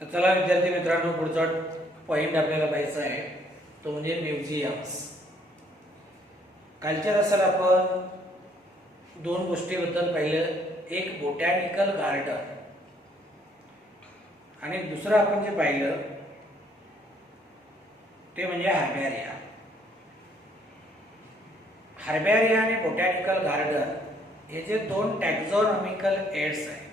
तर चला विद्यार्थी मित्रांनो, पुढचा पॉइंट आपल्याला पाहायचा आहे तो म्हणजे म्युझियम्स. कालच्या तासाला आपण दोन गोष्टीबद्दल पाहिलं, एक बोटॅनिकल गार्डन आणि दुसरं आपण जे पाहिलं ते म्हणजे हर्बॅरिया. हर्बॅरिया आणि बोटॅनिकल गार्डन हे जे दोन टॅक्झॉनॉमिकल एड्स आहेत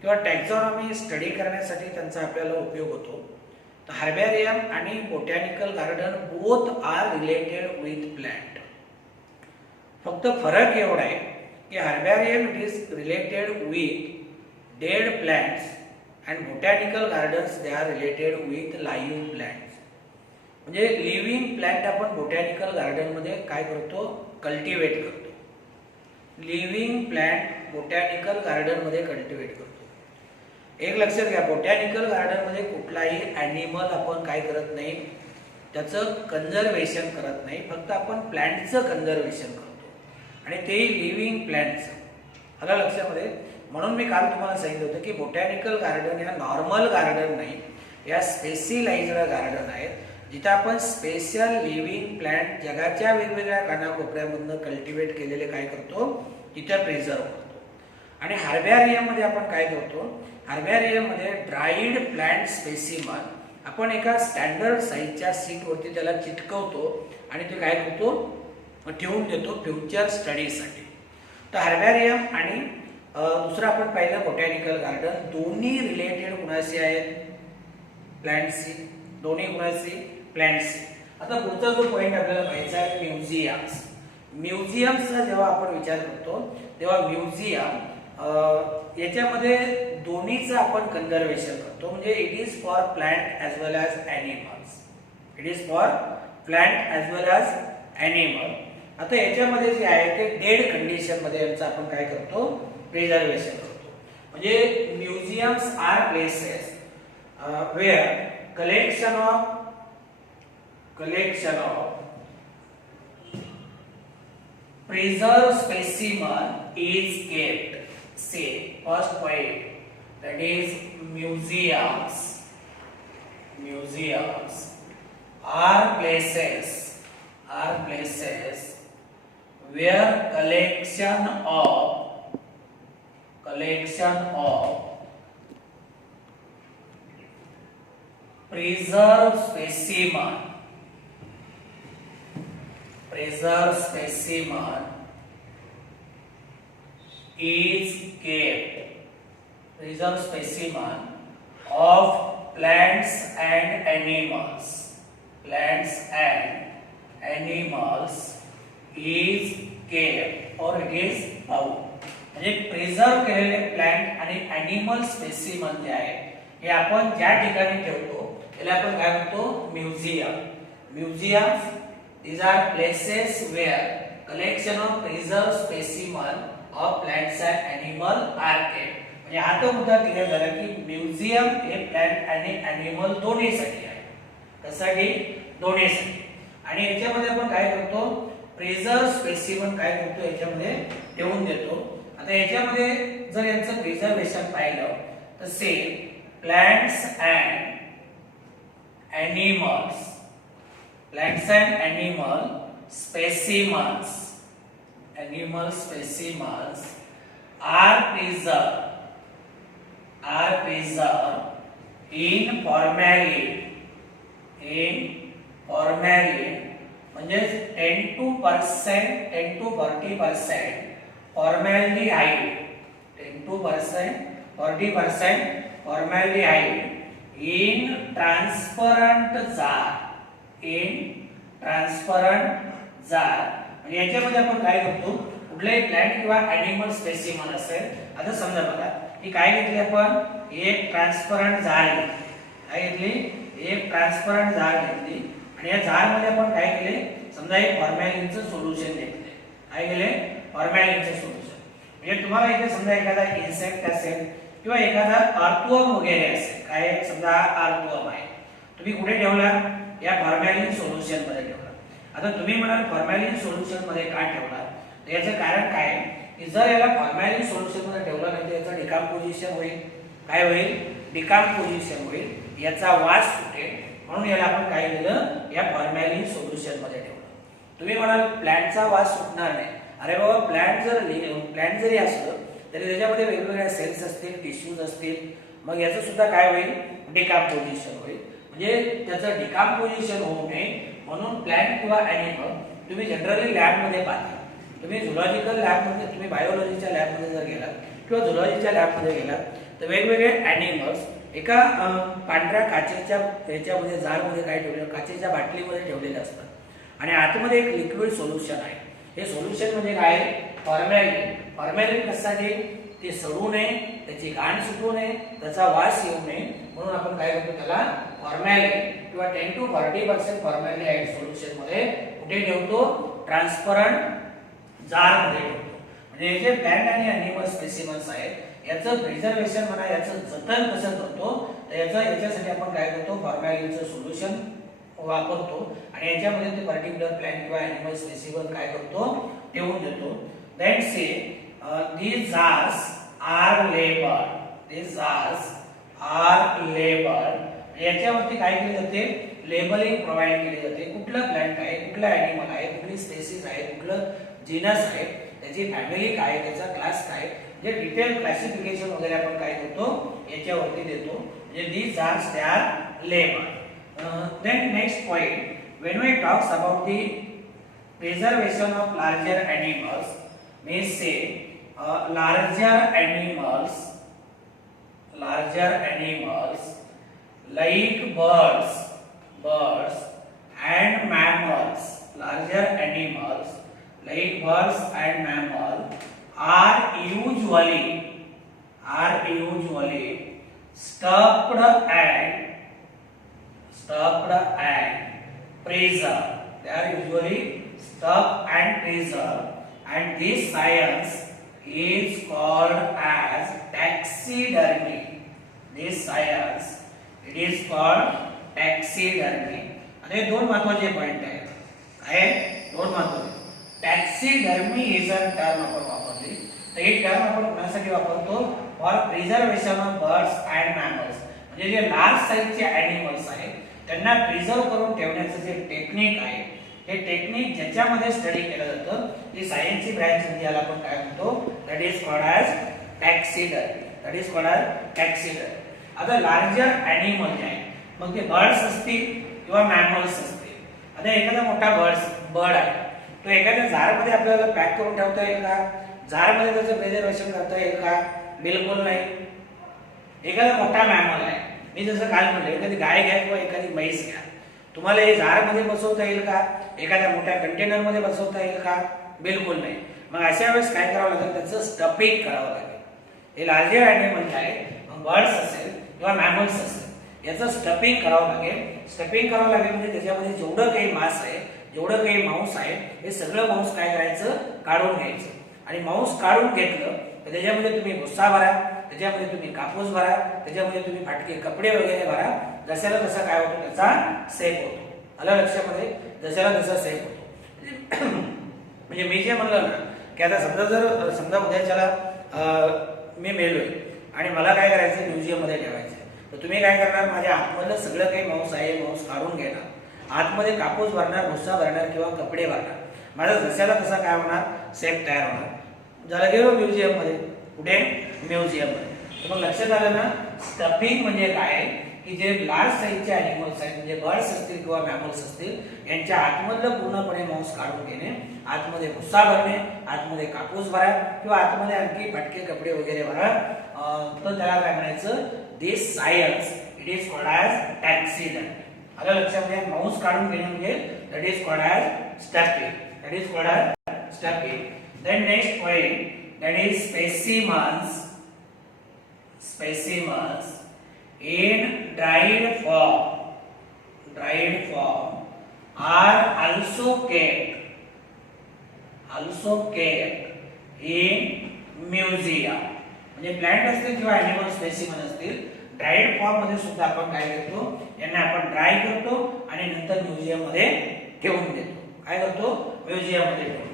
किंवा टॅक्झॉनॉमी स्टडी करण्यासाठी त्यांचा आपल्याला उपयोग होतो. तर हर्बॅरियम आणि botanical garden both are related with plant. फक्त फरक एवढा आहे की herbarium it is related with dead plants and botanical gardens they are related with live plants. म्हणजे लिव्हिंग प्लांट आपण बोटॅनिकल गार्डन मध्ये काय करतो, कल्टिवेट करतो. लिव्हिंग प्लांट बोटॅनिकल गार्डन मध्ये कल्टिवेट करतो. एक लक्षात घ्या, बोटॅनिकल गार्डन मध्ये कुठलाही ॲनिमल आपण काय करत नाही, त्याचं कन्झर्वेशन करत नाही, फक्त आपण प्लांटचं कन्झर्वेशन करतो आणि तेही लिव्हिंग प्लांटचं. आलं लक्षामध्ये? म्हणून मी काल तुम्हाला सांगितलं होतं की बोटॅनिकल गार्डन या नॉर्मल गार्डन नाही, या स्पेसिलाइज्ड गार्डन आहेत, जिथे आपण स्पेशल लिव्हिंग प्लांट जगाच्या वेगवेगळ्या कानाकोपऱ्यामधून कल्टिवेट केलेले काय करतो, तिथे प्रिझर्व करतो. आणि हर्बॅरियम मध्ये आपण काय करतो, हर्बॅरियम मध्ये ड्राईड प्लांट स्पेसिमन आपण एका स्टँडर्ड साईजच्या सीट वरती त्याला चिटकवतो आणि ते काय करतो, ठेवून देतो फ्युचर स्टडीसाठी. तर हर्बॅरियम आणि दुसरं आपण पाहिलं बोटॅनिकल गार्डन, दोन्ही रिलेटेड कुणाशी आहेत, प्लांटशी. दोन्ही कुणाशी, प्लांटशी. आता पुढचा जो पॉइंट आपल्याला पाहायचा आहे म्युझियम्स. म्युझियम्सचा जेव्हा आपण विचार करतो तेव्हा म्युझियम याच्यामध्ये दोन्हीचं आपण कन्झर्वेशन करतो. म्हणजे it is for plant as well as animals. It is for plant as well as animal. आता याच्यामध्ये जे आहे ते डेड कंडिशन मध्ये यांचं आपण काय करतो, प्रिझर्वेशन करतो. म्हणजे museums are places where collection of preserved specimen is kept. Say first point, that is museums are places where collection of preserved specimen is kept. Preserved specimen of plants and animals is kept or it is found. म्हणजे preserve केलेले plant आणि animal specimen जे आहे हे आपण ज्या ठिकाणी ठेवतो त्याला आपण काय म्हणतो, museum. Museums these are places where collection of preserved specimen of plants and animal are kept. म्हणजे आता मुद्दा क्लिअर झाला की म्युझियम हे प्लांट आणि ॲनिमल दोन्हीसाठी आहे. त्यासाठी दोन्हीसाठी. आणि याच्यामध्ये आपण काय करतो, प्रिझर्व स्पेसिमन काय करतो, याच्यामध्ये ठेवून देतो. आता याच्यामध्ये जर यांचं प्रिझर्वेशन पाहिलं तर say plants and animals, plants and animal specimens are preserved in formalin म्हणजे 10 to 40% formaldehyde, 10 to 40% formaldehyde in transparent jar. याच्यामध्ये आपण काय करतो, कुठलाही प्लांट किंवा ॲनिमल स्पेसिमन असेल. आता समजा बघा ही काय घेतली आपण, एक ट्रान्सपरंट जार घेतली. काय घेतली, एक ट्रान्सपरंट जार घेतली आणि या जार मध्ये आपण काय केले, समजा एक फॉर्मॅलिनचं सोल्युशन घेतले. काय केले, फॉर्मॅलिनचं सोल्युशन. म्हणजे तुम्हाला इथे समजा एखादा इन्सेक्ट असेल किंवा एखादा अर्थवर्म वगैरे असेल, काय समजा अर्थवर्म आहे, तुम्ही कुठे ठेवला, या फॉर्मॅलिन सोल्युशन मध्ये ठेवला. आता तुम्ही म्हणाल फॉर्मॅलिन सोल्युशन मध्ये का ठेवला, तर याचं कारण काय आहे की जर याला फॉर्मॅलिन सोल्युशन मध्ये ठेवलं नाही तर याचं डिकम्पोजिशन होईल. काय होईल, डिकम्पोजिशन होईल, याचा वास सुटेल, म्हणून याला आपण काय केलं, या फॉर्मॅलिन सोल्युशन मध्ये ठेवलं. तुम्ही म्हणाल प्लांटचा वास सुटणार नाही. अरे बाबा, प्लांट जरी असलं तरी त्याच्यामध्ये वेगवेगळ्या सेल्स असतील, टिश्यूज असतील, मग याचं सुद्धा काय होईल, डिकम्पोजिशन होईल. म्हणजे त्याचं डिकम्पोजिशन होऊ नये म्हणून प्लांट किंवा ॲनिमल तुम्ही जनरली लॅबमध्ये पाहता. तुम्ही झुलॉजिकल लॅबमध्ये, तुम्ही बायोलॉजीच्या लॅबमध्ये जर गेलात किंवा झुलॉजीच्या लॅबमध्ये गेलात तर वेगवेगळे ॲनिमल्स एका पांढऱ्या काचेच्या याच्यामध्ये, जारमध्ये काय ठेवलेलं, काचेच्या बाटलीमध्ये ठेवलेले असतात आणि आतमध्ये एक लिक्विड सोल्युशन आहे. हे सोल्युशन म्हणजे काय, फॉर्मॅलिन. फॉर्मॅलिन कशासाठी, ते सडू नये, त्याची घाण सुटू नये, त्याचा वास येऊ नये, म्हणून आपण काय करतो, त्याला फॉर्मॅलिन किंवा 10 to 40% फॉर्मॅलिन सोल्युशन मध्ये कुठे ठेवतो, ट्रान्सपरंट जार मध्ये ठेवतो. म्हणजे जे प्लांट आणि ॲनिमल स्पेसिमन्स आहेत याचं प्रिझर्वेशन म्हणा, याचं जतन कसं करतो, तर याच्यासाठी आपण काय करतो, फॉर्मॅलिनचं सोल्युशन वापरतो आणि याच्यामध्ये ते पर्टिक्युलर प्लांट किंवा ॲनिमल स्पेसिमन काय करतो, ठेवून देतो. Then say these jars are labeled, these jars are labeled. याच्यावरती काय केले जाते, लेबलिंग प्रोव्हाइड केली जाते. कुठला प्लांट आहे, कुठला ॲनिमल आहे, कुठली स्पेसिस आहे, कुठलं जीनस आहे, त्याची फॅमिली काय, त्याचा क्लास काय, जे डिटेल क्लासिफिकेशन वगैरे आपण काय करतो, याच्यावरती देतो. म्हणजे these jars they are labeled. Then next point, when we talks about the preservation of larger animals, we say larger animals like birds and mammals, larger animals like birds and mammals are usually stuffed and preserved. They are usually stuffed and preserved, and this science is called as taxidermy. This science it is called taxidermy. आणि दोन महत्त्वाचे point आहेत. काय दोन महत्त्वाचे, टॅक्सीडर्मी ही जर term आपण वापरली तर ही टर्म आपण कोणासाठी वापरतो, for preservation of birds and mammals. म्हणजे जे लार्ज साईजचे ॲनिमल्स आहेत त्यांना प्रिझर्व करून ठेवण्याचं जे टेक्निक आहे, हे टेक्निक ज्याच्यामध्ये स्टडी केलं जातं ती सायन्सची ब्रँच म्हणजे याला आपण काय म्हणतो, दॅट इज कॉल्ड ॲज टॅक्सीडर्मी. आता लार्जर ॲनिमल जे आहे, मग ते बर्ड्स असतील किंवा मॅमल्स असतील. आता एखादा मोठा बर्ड आहे, तो एखाद्या जारमध्ये आपल्याला पॅक करून ठेवता येईल का, जारमध्ये त्याचं प्रिझर्वेशन करता येईल का, बिलकुल नाही. एखादा मोठा मॅमल आहे, मी जसं काल म्हणलं, एखादी गाय घ्या किंवा एखादी म्हैस घ्या, तुम्हाला हे जारमध्ये बसवता येईल का, एखाद्या मोठ्या कंटेनरमध्ये बसवता येईल का, बिलकुल नाही. मग अशा वेळेस काय करावं लागेल, त्याचं स्टफिंग करावं लागेल. हे लार्जर ॲनिमल आहे, मग बर्ड्स असेल किंवा मॅमल्स असेल, याचं स्टफिंग करावं लागेल. स्टफिंग करावं लागेल म्हणजे त्याच्यामध्ये जेवढं काही मांस आहे, जेवढं काही मांस आहे, हे सगळं मांस काय करायचं, काढून घ्यायचं. आणि मांस काढून घेतलं तर त्याच्यामध्ये तुम्ही भुस्सा भरा, त्याच्यामध्ये तुम्ही कापूस भरा, त्याच्यामध्ये तुम्ही फाटके कपडे वगैरे भरा. जशाला तसा काय होतो, त्याचा सेफ होतो. आलं लक्षामध्ये, जशाला तसा सेफ होतो. म्हणजे मी जे म्हणलं ना की आता समजा उद्याच्याला मी मेलोय आणि मला काय करायचं, म्युझियम मध्ये ठेवायचं, तर तुम्ही काय करणार, माझ्या आतमधलं सगळं काही मांस आहे, मांस काढून घेणार, आतमध्ये कापूस भरणार, भुस्सा भरणार किंवा कपडे भरणार. माझा जशाला तसा काय होणार, सेफ तयार होणार. झालं गेलो म्युझियम मध्ये, कुठे, म्युझियम मध्ये. तर मग लक्षात आलं ना, स्टफिंग म्हणजे काय, की जे लार्ज साईजचे ॲनिमल्स आहेत, म्हणजे बर्ड्स असतील किंवा मॅमल्स असतील, यांच्या आतमधलं पूर्णपणे मांस काढून घेणे, आतमध्ये भुस्सा भरणे, आतमध्ये कापूस भरा किंवा आतमध्ये आणखी फाटके कपडे वगैरे भरा, तर त्याला काय म्हणायचं, this science it is called as taxidermy. आलं लक्षामध्ये, मांस काढून घेणे म्हणजे that is called as stuffing. Then next point, that is specimens in dried form are also kept in museum. म्हणजे प्लांट असतील किंवा ॲनिमल स्पेसिमन असतील, ड्राईड फॉर्म मध्ये सुद्धा आपण काय करतो, यांना आपण ड्राय करतो आणि नंतर म्युझियम मध्ये ठेवून देतो. काय करतो, म्युझियम मध्ये ठेवतो.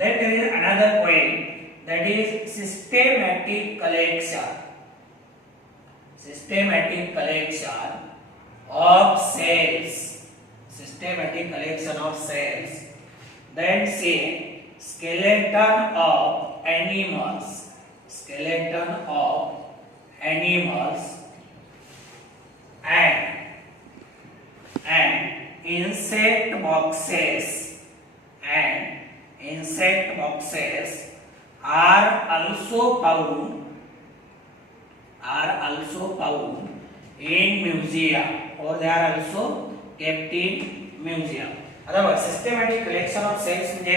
Then there is another point, that is systematic collection. systematic collection of cells, systematic collection of cells. Then C, skeleton of animals, skeleton of animals and insect boxes, and insect boxes are also found in museum, or they are also kept in museum. आता बघ, systematic collection of cells म्हणजे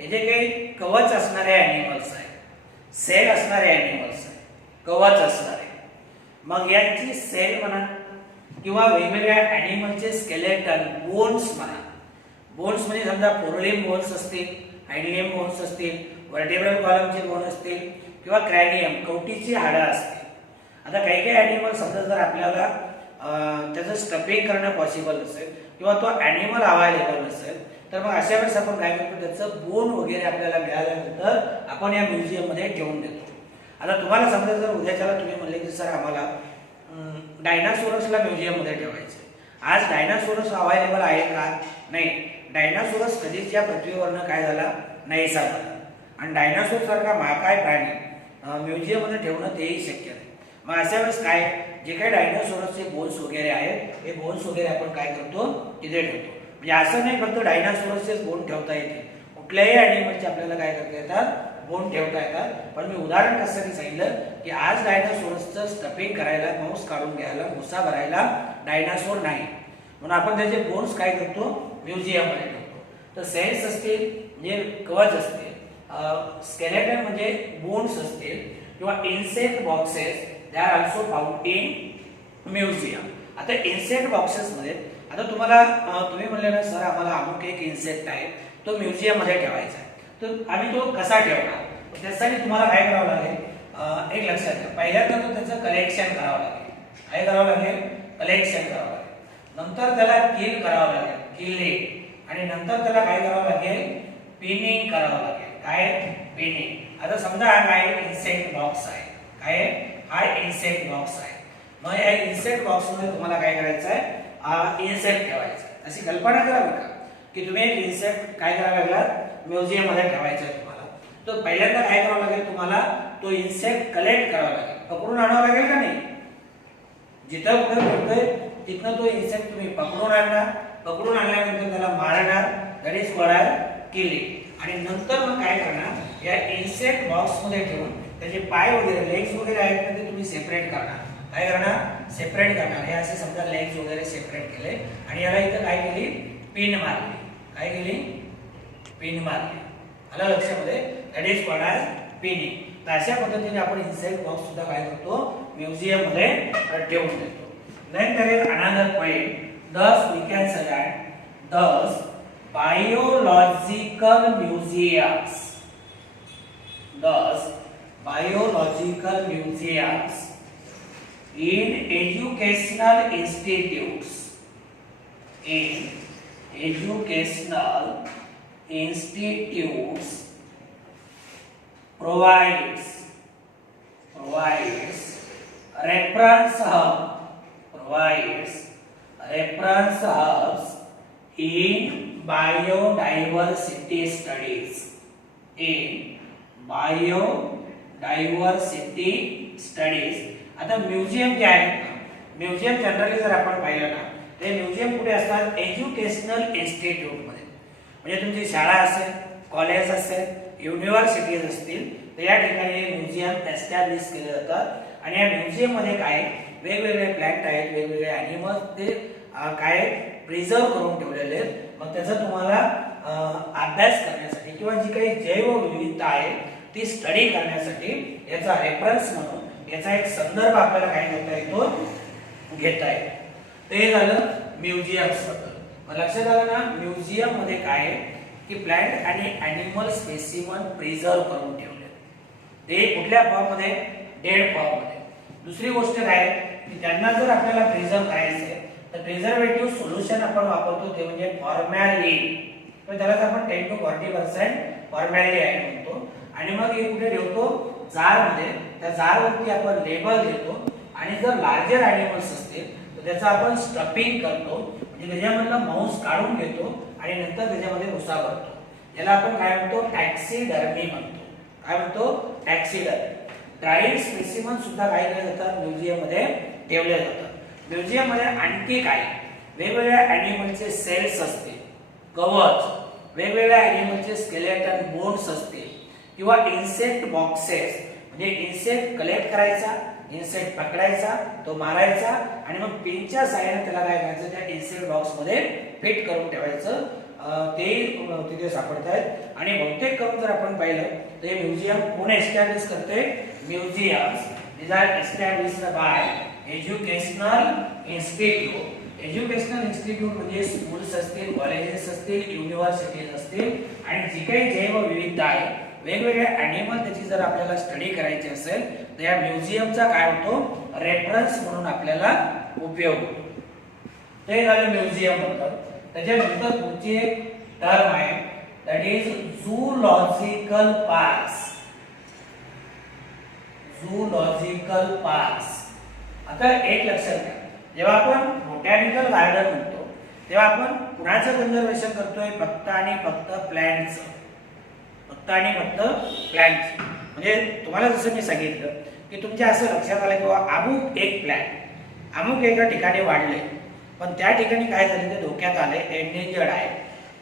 हे जे काही कवच असणारे animals आहे, sale असणारे ॲनिमल्स आहे, कवच असणारे, मग यांची सेल म्हणा किंवा वेगवेगळ्या ॲनिमलचे स्केलेटन, बोन्स म्हणा, बोन्स म्हणजे समजा फोरलिम्ब बोन्स असतील, हाइंडलिम्ब बोन्स असतील, वर्टेब्रल कॉलमचे बोन असतील किंवा क्रॅनियम, कवटीची हाडं असतील. आता काही काही ॲनिमल समजा जर आपल्याला त्याचं स्टफिंग करणं पॉसिबल नसेल किंवा तो ॲनिमल अवेलेबल नसेल, तर मग अशा वेळेस आपण काय करतो, त्याचं बोन वगैरे आपल्याला मिळाल्यानंतर आपण या म्युझियममध्ये ठेवून देतो. आता तुम्हाला समजा जर उद्याच्याला तुम्ही म्हणले की सर आम्हाला डायनासोरसला म्युझियममध्ये ठेवायचं, आज डायनासोरस अवेलेबल आहे का? नाही. डायनासोरस कधीच या पृथ्वीवरनं काय झाला, नाहीसा झाला. आणि डायनासोर सारखा महाकाय प्राणी म्युझियममध्ये ठेवणं तेही शक्य नाही. मग अशा वेळेस काय, जे काही डायनासोरसचे बोन्स वगैरे आहेत, हे बोन्स वगैरे आपण काय करतो, तिथे ठेवतो. म्हणजे असं नाही फक्त डायनासोरसचेच बोन ठेवता येते, कुठल्याही ॲनिमलचे आपल्याला काय करता येतात, बोन ठेवता येतात. पण मी उदाहरण कसं सांगितलं की आज डायनासोरसचं स्टफिंग करायला, मांस काढून घ्यायला, भुसा भरायला डायनासोर नाही, म्हणून आपण त्याचे बोन्स काय करतो, म्युझियममध्ये ठेवतो. तर सेल्स असतील म्हणजे कवच असतील, स्केलेटन म्हणजे बोन्स असतील किंवा insect boxes, they are also found in museum. आता इन्सेक्ट बॉक्सेसमध्ये आता तुम्हाला तुम्ही म्हणले ना सर आम्हाला अमुक एक इन्सेक्ट आहे तो म्युझियममध्ये ठेवायचा आहे, तर आम्ही तो कसा ठेवणार, त्यासाठी तुम्हाला काय करावं लागेल, एक लक्षात घ्या, पहिल्यांदा तर त्याचं कलेक्शन करावं लागेल. काय करावं लागेल, कलेक्शन करावं लागेल. नंतर त्याला किल करावं लागेल, किलिंग. आणि नंतर त्याला काय करावं लागेल, पिनिंग करावं लागेल. काय, पिनिंग. आता समजा हा काय इन्सेक्ट बॉक्स आहे, काय हा इन्सेक्ट बॉक्स आहे. मग या इन्सेक्ट बॉक्स मध्ये तुम्हाला काय करायचं आहे, इन्सेक्ट ठेवायचा. अशी कल्पना करा बघा की तुम्ही एक इन्सेक्ट काय करायला लागलात, म्युझियम मध्ये ठेवायचा आहे तुम्हाला. तर पहिल्यांदा काय करावं लागेल, तुम्हाला तो इन्सेक्ट कलेक्ट करावा लागेल, पकडून आणावं लागेल का नाही. जिथं कुठे मिळतोय तिथनं तो इन्सेक्ट तुम्ही पकडून आणणार, पकडून आणल्यानंतर त्याला मारणार, दॅट इज कॉल्ड किलिंग. आणि नंतर मग काय करणार, या इन्सेक्ट बॉक्स मध्ये ठेवून त्याचे पाय वगैरे, लेग्स वगैरे आहेत ना, ते तुम्ही सेपरेट करणार. काय करणार, सेपरेट करणार. हे असे समजा लेग्स वगैरे सेपरेट केले आणि याला इथं काय केली, पिन मारली. काय केली, पिन मारली. आलं लक्षामध्ये, दॅट इज कॉल्ड पिनिंग. तर अशा पद्धतीने आपण इन्सेक्ट बॉक्स सुद्धा काय करतो, म्युझियम मध्ये ठेवून देतो. Then there is another point. Thus we can say that thus biological museums, thus biological museums in educational institutes, in educational institutes provides reference hub, provides reference hubs in biodiversity studies, in biodiversity studies. आता museum जे आहे, museum generally जर आपण पाहिलं ना, ते museum कुठे असतात, एज्युकेशनल इन्स्टिट्यूट मध्ये. म्हणजे तुमची शाळा असेल, कॉलेज असेल, युनिव्हर्सिटीज असतील, तर या ठिकाणी म्युझियम एस्टॅब्लिश केले जातात. आणि या म्युझियम मध्ये काय वेगवेगळे प्लांट आहेत, वेगवेगळे ॲनिमल्स ते काय प्रिझर्व करून ठेवलेले आहेत. मग त्याचा तुम्हाला अभ्यास करण्यासाठी किंवा जी काही जैवविविधता आहे ती स्टडी करण्यासाठी याचा रेफरन्स म्हणून, याचा एक संदर्भ आपल्याला काय करता येतो, घेता येतो. ते झालं म्युझियम्स बद्दल. मग लक्षात आलं ना, म्युझियम मध्ये काय की प्लांट आणि ॲनिमल स्पेसिमन प्रिझर्व करून ठेवले. ते कुठल्या फॉर्म मध्ये, डेड फॉर्म मध्ये. दुसरी गोष्ट काय की त्यांना जर आपल्याला प्रिझर्व करायचे तर प्रिझर्वेटिव्ह सोल्युशन आपण वापरतो ते म्हणजे फॉर्मॅलिन. तर त्याला आपण 10 to 40% फॉर्मॅलिन म्हणतो. आणि मग हे कुठे ठेवतो, जार मध्ये. त्या जार वरती आपण लेबल देतो आणि जर लार्जर ॲनिमल्स असतील तर त्याचं आपण स्टफिंग करतो, म्हणजे त्याच्यामधलं मांस काढून घेतो आणि नंतर त्याच्यामध्ये भुसा भरतो. याला आपण काय म्हणतो, टॅक्सिडर्मी म्हणतो. काय म्हणतो, टॅक्सिडर्मी. ड्राईड स्पेसिमन सुद्धा काय केले जातात, म्युझियम मध्ये ठेवले जातात. म्युझियम मध्ये आणखी काय, वेगवेगळ्या ॲनिमलचे सेल्स असतील, कवच, वेगवेगळ्या ॲनिमलचे स्केलेटन बोन्स असतील, किंवा इन्सेक्ट बॉक्सेस, म्हणजे इन्सेक्ट कलेक्ट करायचा, इन्सेक्ट पकडायचा, तो मारायचा आणि मग पिनच्या साहाय्याने त्याला काय करायचं, त्या इन्सेक्ट बॉक्स मध्ये फिट करून ठेवायचं. ते तिथे सापडत आहेत. आणि बहुतेक करून जर आपण पाहिलं तर हे म्युझियम कोण एस्टॅब्लिश करते, museums these are established by educational institute. Educational institute म्हणजे स्कूल्स असतील, कॉलेजेस असतील, युनिव्हर्सिटीज असतील, आणि जी काही जैवविविधता आहे, वेगवेगळे ॲनिमल त्याची जर आपल्याला स्टडी करायची असेल तर या म्युझियमचा काय होतो, रेफरन्स म्हणून आपल्याला उपयोग होतो. ते झालं म्युझियम बद्दल. त्याच्यानंतर पुढची एक टर्म आहे, that is zoological parks. Zoological parks. आता एक लक्षात घ्या, जेव्हा आपण बोटॅनिकल गार्डन म्हणतो तेव्हा आपण कुणाचं कन्झर्वेशन करतोय, फक्त आणि फक्त प्लॅन्टचं. फक्त आणि फक्त प्लॅन्टचं. म्हणजे तुम्हाला जसं मी सांगितलं की तुमच्या असं लक्षात आलं की अमुक एक प्लॅन्ट अमुक एका ठिकाणी वाढले, पण त्या ठिकाणी काय झाले, ते धोक्यात आले, एंडेंजर्ड आहे.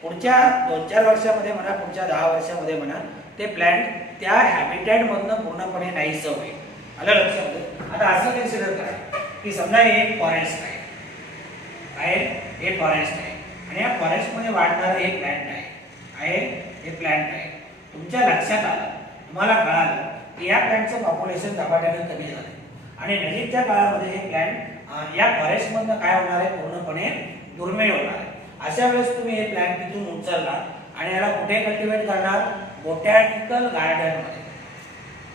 पुढच्या 2-4 वर्षामध्ये म्हणा, पुढच्या 10 वर्षामध्ये म्हणा, ते प्लॅन्ट त्या हॅबिटॅट मधनं पूर्णपणे नाहीसं होईल. आलं लक्षात. आता असं कन्सिडर करा की समजा एक फॉरेस्ट आहे, हे फॉरेस्ट आहे आणि या फॉरेस्ट मध्ये वाढणारं हे प्लॅन्ट आहे, हे प्लॅन्ट आहे. तुमच्या लक्षात आलं, तुम्हाला कळालं की या प्लॅन्टचं पॉप्युलेशन झपाट्याने कमी झालं आणि नजीकच्या काळामध्ये हे प्लॅन्ट या फॉरेस्ट मधनं काय होणार आहे, पूर्णपणे दुर्मिळ होणार आहे. अशा वेळेस तुम्ही हे प्लॅन्ट तिथून उचलला आणि याला कुठे कल्टिवेट करणार, बोटॅनिकल गार्डन मध्ये.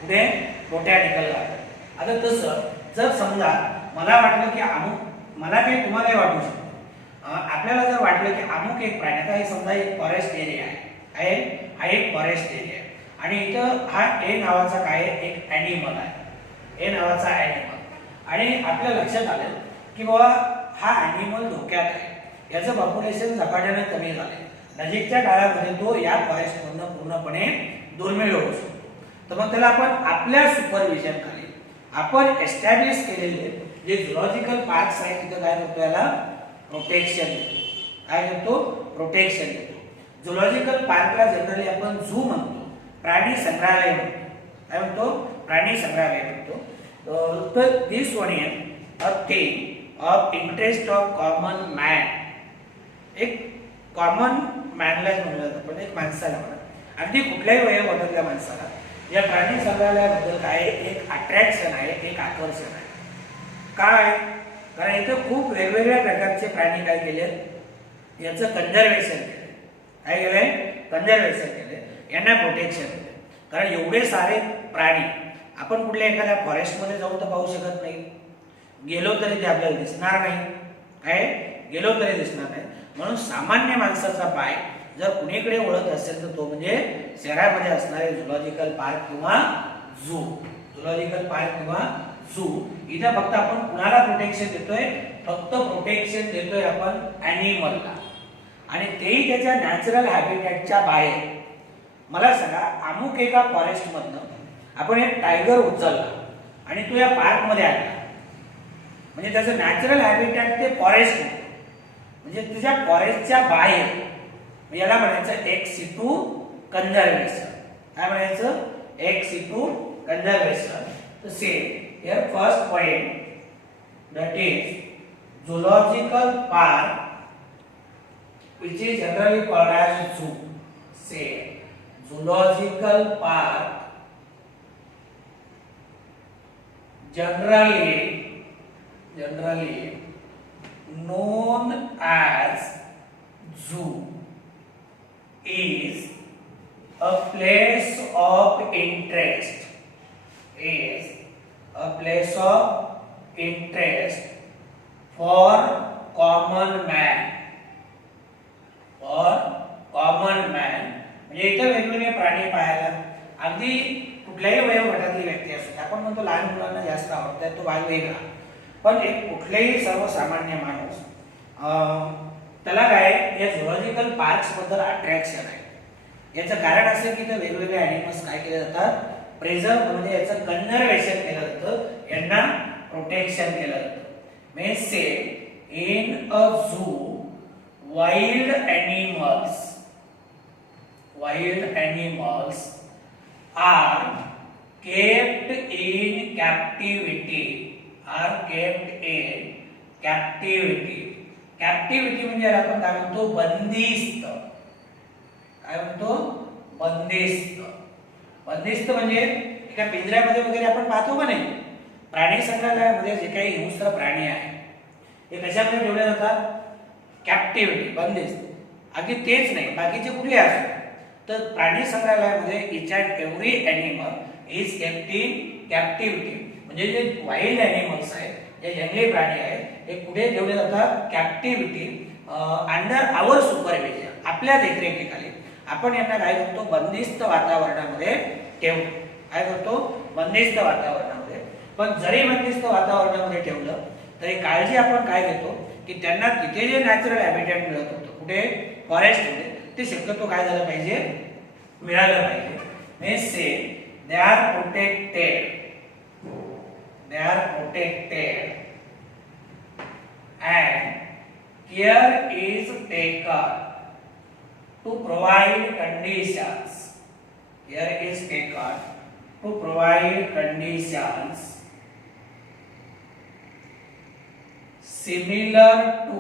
कुठे, बोटॅनिकल गार्डन. आता तसं जर समजा मला वाटलं की अमुक, मला काही तुम्हालाही वाटू शकतो, आपल्याला जर वाटलं की अमुक एक प्राणी, आता हे समजा एक फॉरेस्ट एरिया आहे, हा एक फॉरेस्ट एरिया आहे आणि इथं हा ए नावाचा काय एक ॲनिमल आहे, ए नावाचा ॲनिमल, आणि आपल्या लक्षात आलं की बाबा हा ॲनिमल धोक्यात आहे, याचं पॉप्युलेशन झपाट्याने कमी झाले, नजीकच्या काळामध्ये तो या फॉरेस्ट मधून पूर्णपणे दुर्मिळ होऊ शकतो. तर मग त्याला आपण आपल्या सुपरविजन खाली आपण एस्टॅब्लिश केलेले जे झूलॉजिकल पार्क्स आहेत तिथे काय करतो, याला प्रोटेक्शन देतो. काय करतो, प्रोटेक्शन देतो. झूलॉजिकल पार्कला जनरली आपण झू म्हणतो, प्राणी संग्रहालय म्हणतो. काय म्हणतो, प्राणी संग्रहालय म्हणतो. तर this one is a thing of interest of common man. एक कॉमन मॅनला म्हणलं जातं, पण एक माणसाला म्हणा, अगदी कुठल्याही वयोगटातल्या माणसाला या प्राणी संग्रहालयाबद्दल काय एक अट्रॅक्शन आहे, एक आकर्षण आहे. काय, कारण इथं खूप वेगवेगळ्या प्रकारचे प्राणी काय केले, याचं कन्झर्वेशन केले. काय केलंय, कन्झर्वेशन केले, यांना प्रोटेक्शन दिले. कारण एवढे सारे प्राणी आपण कुठल्या एखाद्या फॉरेस्टमध्ये जाऊन तर पाहू शकत नाही, गेलो तरी ते आपल्याला दिसणार नाही. काय, गेलो तरी दिसणार नाही. म्हणून सामान्य माणसाचा पाय जर कुणीकडे ओळख असेल तर तो म्हणजे शहरामध्ये असणारे झूलॉजिकल पार्क किंवा झू. झूलॉजिकल पार्क किंवा झू. इथे फक्त आपण कुणाला प्रोटेक्शन देतोय, फक्त प्रोटेक्शन देतोय आपण ॲनिमलला, आणि तेही त्याच्या नॅचरल हॅबिटॅटच्या बाहेर. मला सांगा, अमुक एका फॉरेस्ट मधनं आपण एक टायगर उचलला आणि तो या पार्क मध्ये आणला, म्हणजे त्याचं नॅचरल हॅबिटॅट ते फॉरेस्ट होतं, म्हणजे तुझ्या फॉरेस्टच्या बाहेर. याला म्हणायचं एक्स-सिटू कन्झर्वेशन. काय म्हणायचं, एक्स-सिटू कन्झर्वेशन. तर say here first point, that is zoological park which is generally called as zoo. Say zoological park generally known as zoo is a place of interest, is a place of interest for common man, for common man. म्हणजे इथे वेगवेगळे प्राणी पाहायला, अगदी कुठल्याही वयोगटातली व्यक्ती असू द्या, आपण म्हणतो लहान मुलांना जास्त आवडतात, तो भाग वेगळा. पण एक कुठलेही सर्वसामान्य माणूस त्याला काय या झुलॉजिकल पार्क्स बद्दल अट्रॅक्शन आहे. याचं कारण असं की ते वेगवेगळे ॲनिमल्स काय केले जातात, प्रेझर्व म्हणजे याचं कन्झर्वेशन केलं जातं, यांना प्रोटेक्शन केलं जातं. May say in a zoo wild animals are kept in captivity. Captivity म्हणजे आपण काय म्हणतो, बंदिस्त. काय म्हणतो, बंदिस्त. बंदिस्त म्हणजे एका पिंजऱ्यामध्ये वगैरे आपण पाहतो का नाही, प्राणी संग्रहालयामध्ये जे काही हिंस्र प्राणी आहे हे कशामध्ये ठेवले जातात, कॅप्टिव्हिटी, बंदिस्त. अगदी तेच नाही, बाकीचे कुठले असतात तर प्राणी संग्रहालयामध्ये each and every animal is kept in captivity. म्हणजे जे वाईल्ड ॲनिमल्स आहेत, जे जंगली प्राणी आहेत, हे कुठे ठेवले जातात, कॅप्टिव्हिटी, अंडर आवर सुपरविजन, आपल्या देखरेखीखाली. आपण यांना काय करतो, बंदिस्त वातावरणामध्ये ठेवतो. काय करतो, बंदिस्त वातावरणामध्ये. पण जरी बंदिस्त वातावरणामध्ये ठेवलं तरी काळजी आपण काय घेतो की त्यांना तिथे जे नॅचरल हॅबिटॅट मिळत होतं, कुठे, फॉरेस्टमध्ये, ते शक्यतो काय झालं पाहिजे, मिळालं पाहिजे. May say they are protected and care is taken to provide conditions. Care is taken to provide conditions similar to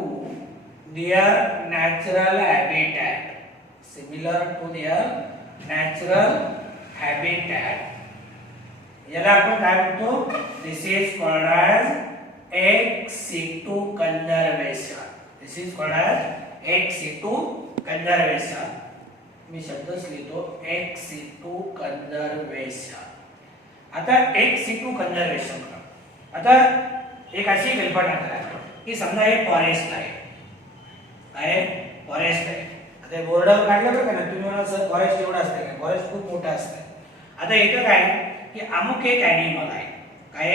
their natural habitat. याला आपण काय म्हणतो, this is called as ex situ conservation. मी शब्दच लिहितो, ex situ conservation. आता ex situ conservation, आता एक अशी कल्पना करा की समजा हे फॉरेस्ट आहे, फॉरेस्ट आहे. आता बोर्डावर काढलं बरं का ना तुम्ही, मला सर फॉरेस्ट एवढं असतं का, फॉरेस्ट खूप मोठं असतं. आता इथं काय की अमुक एक ॲनिमल आहे, काय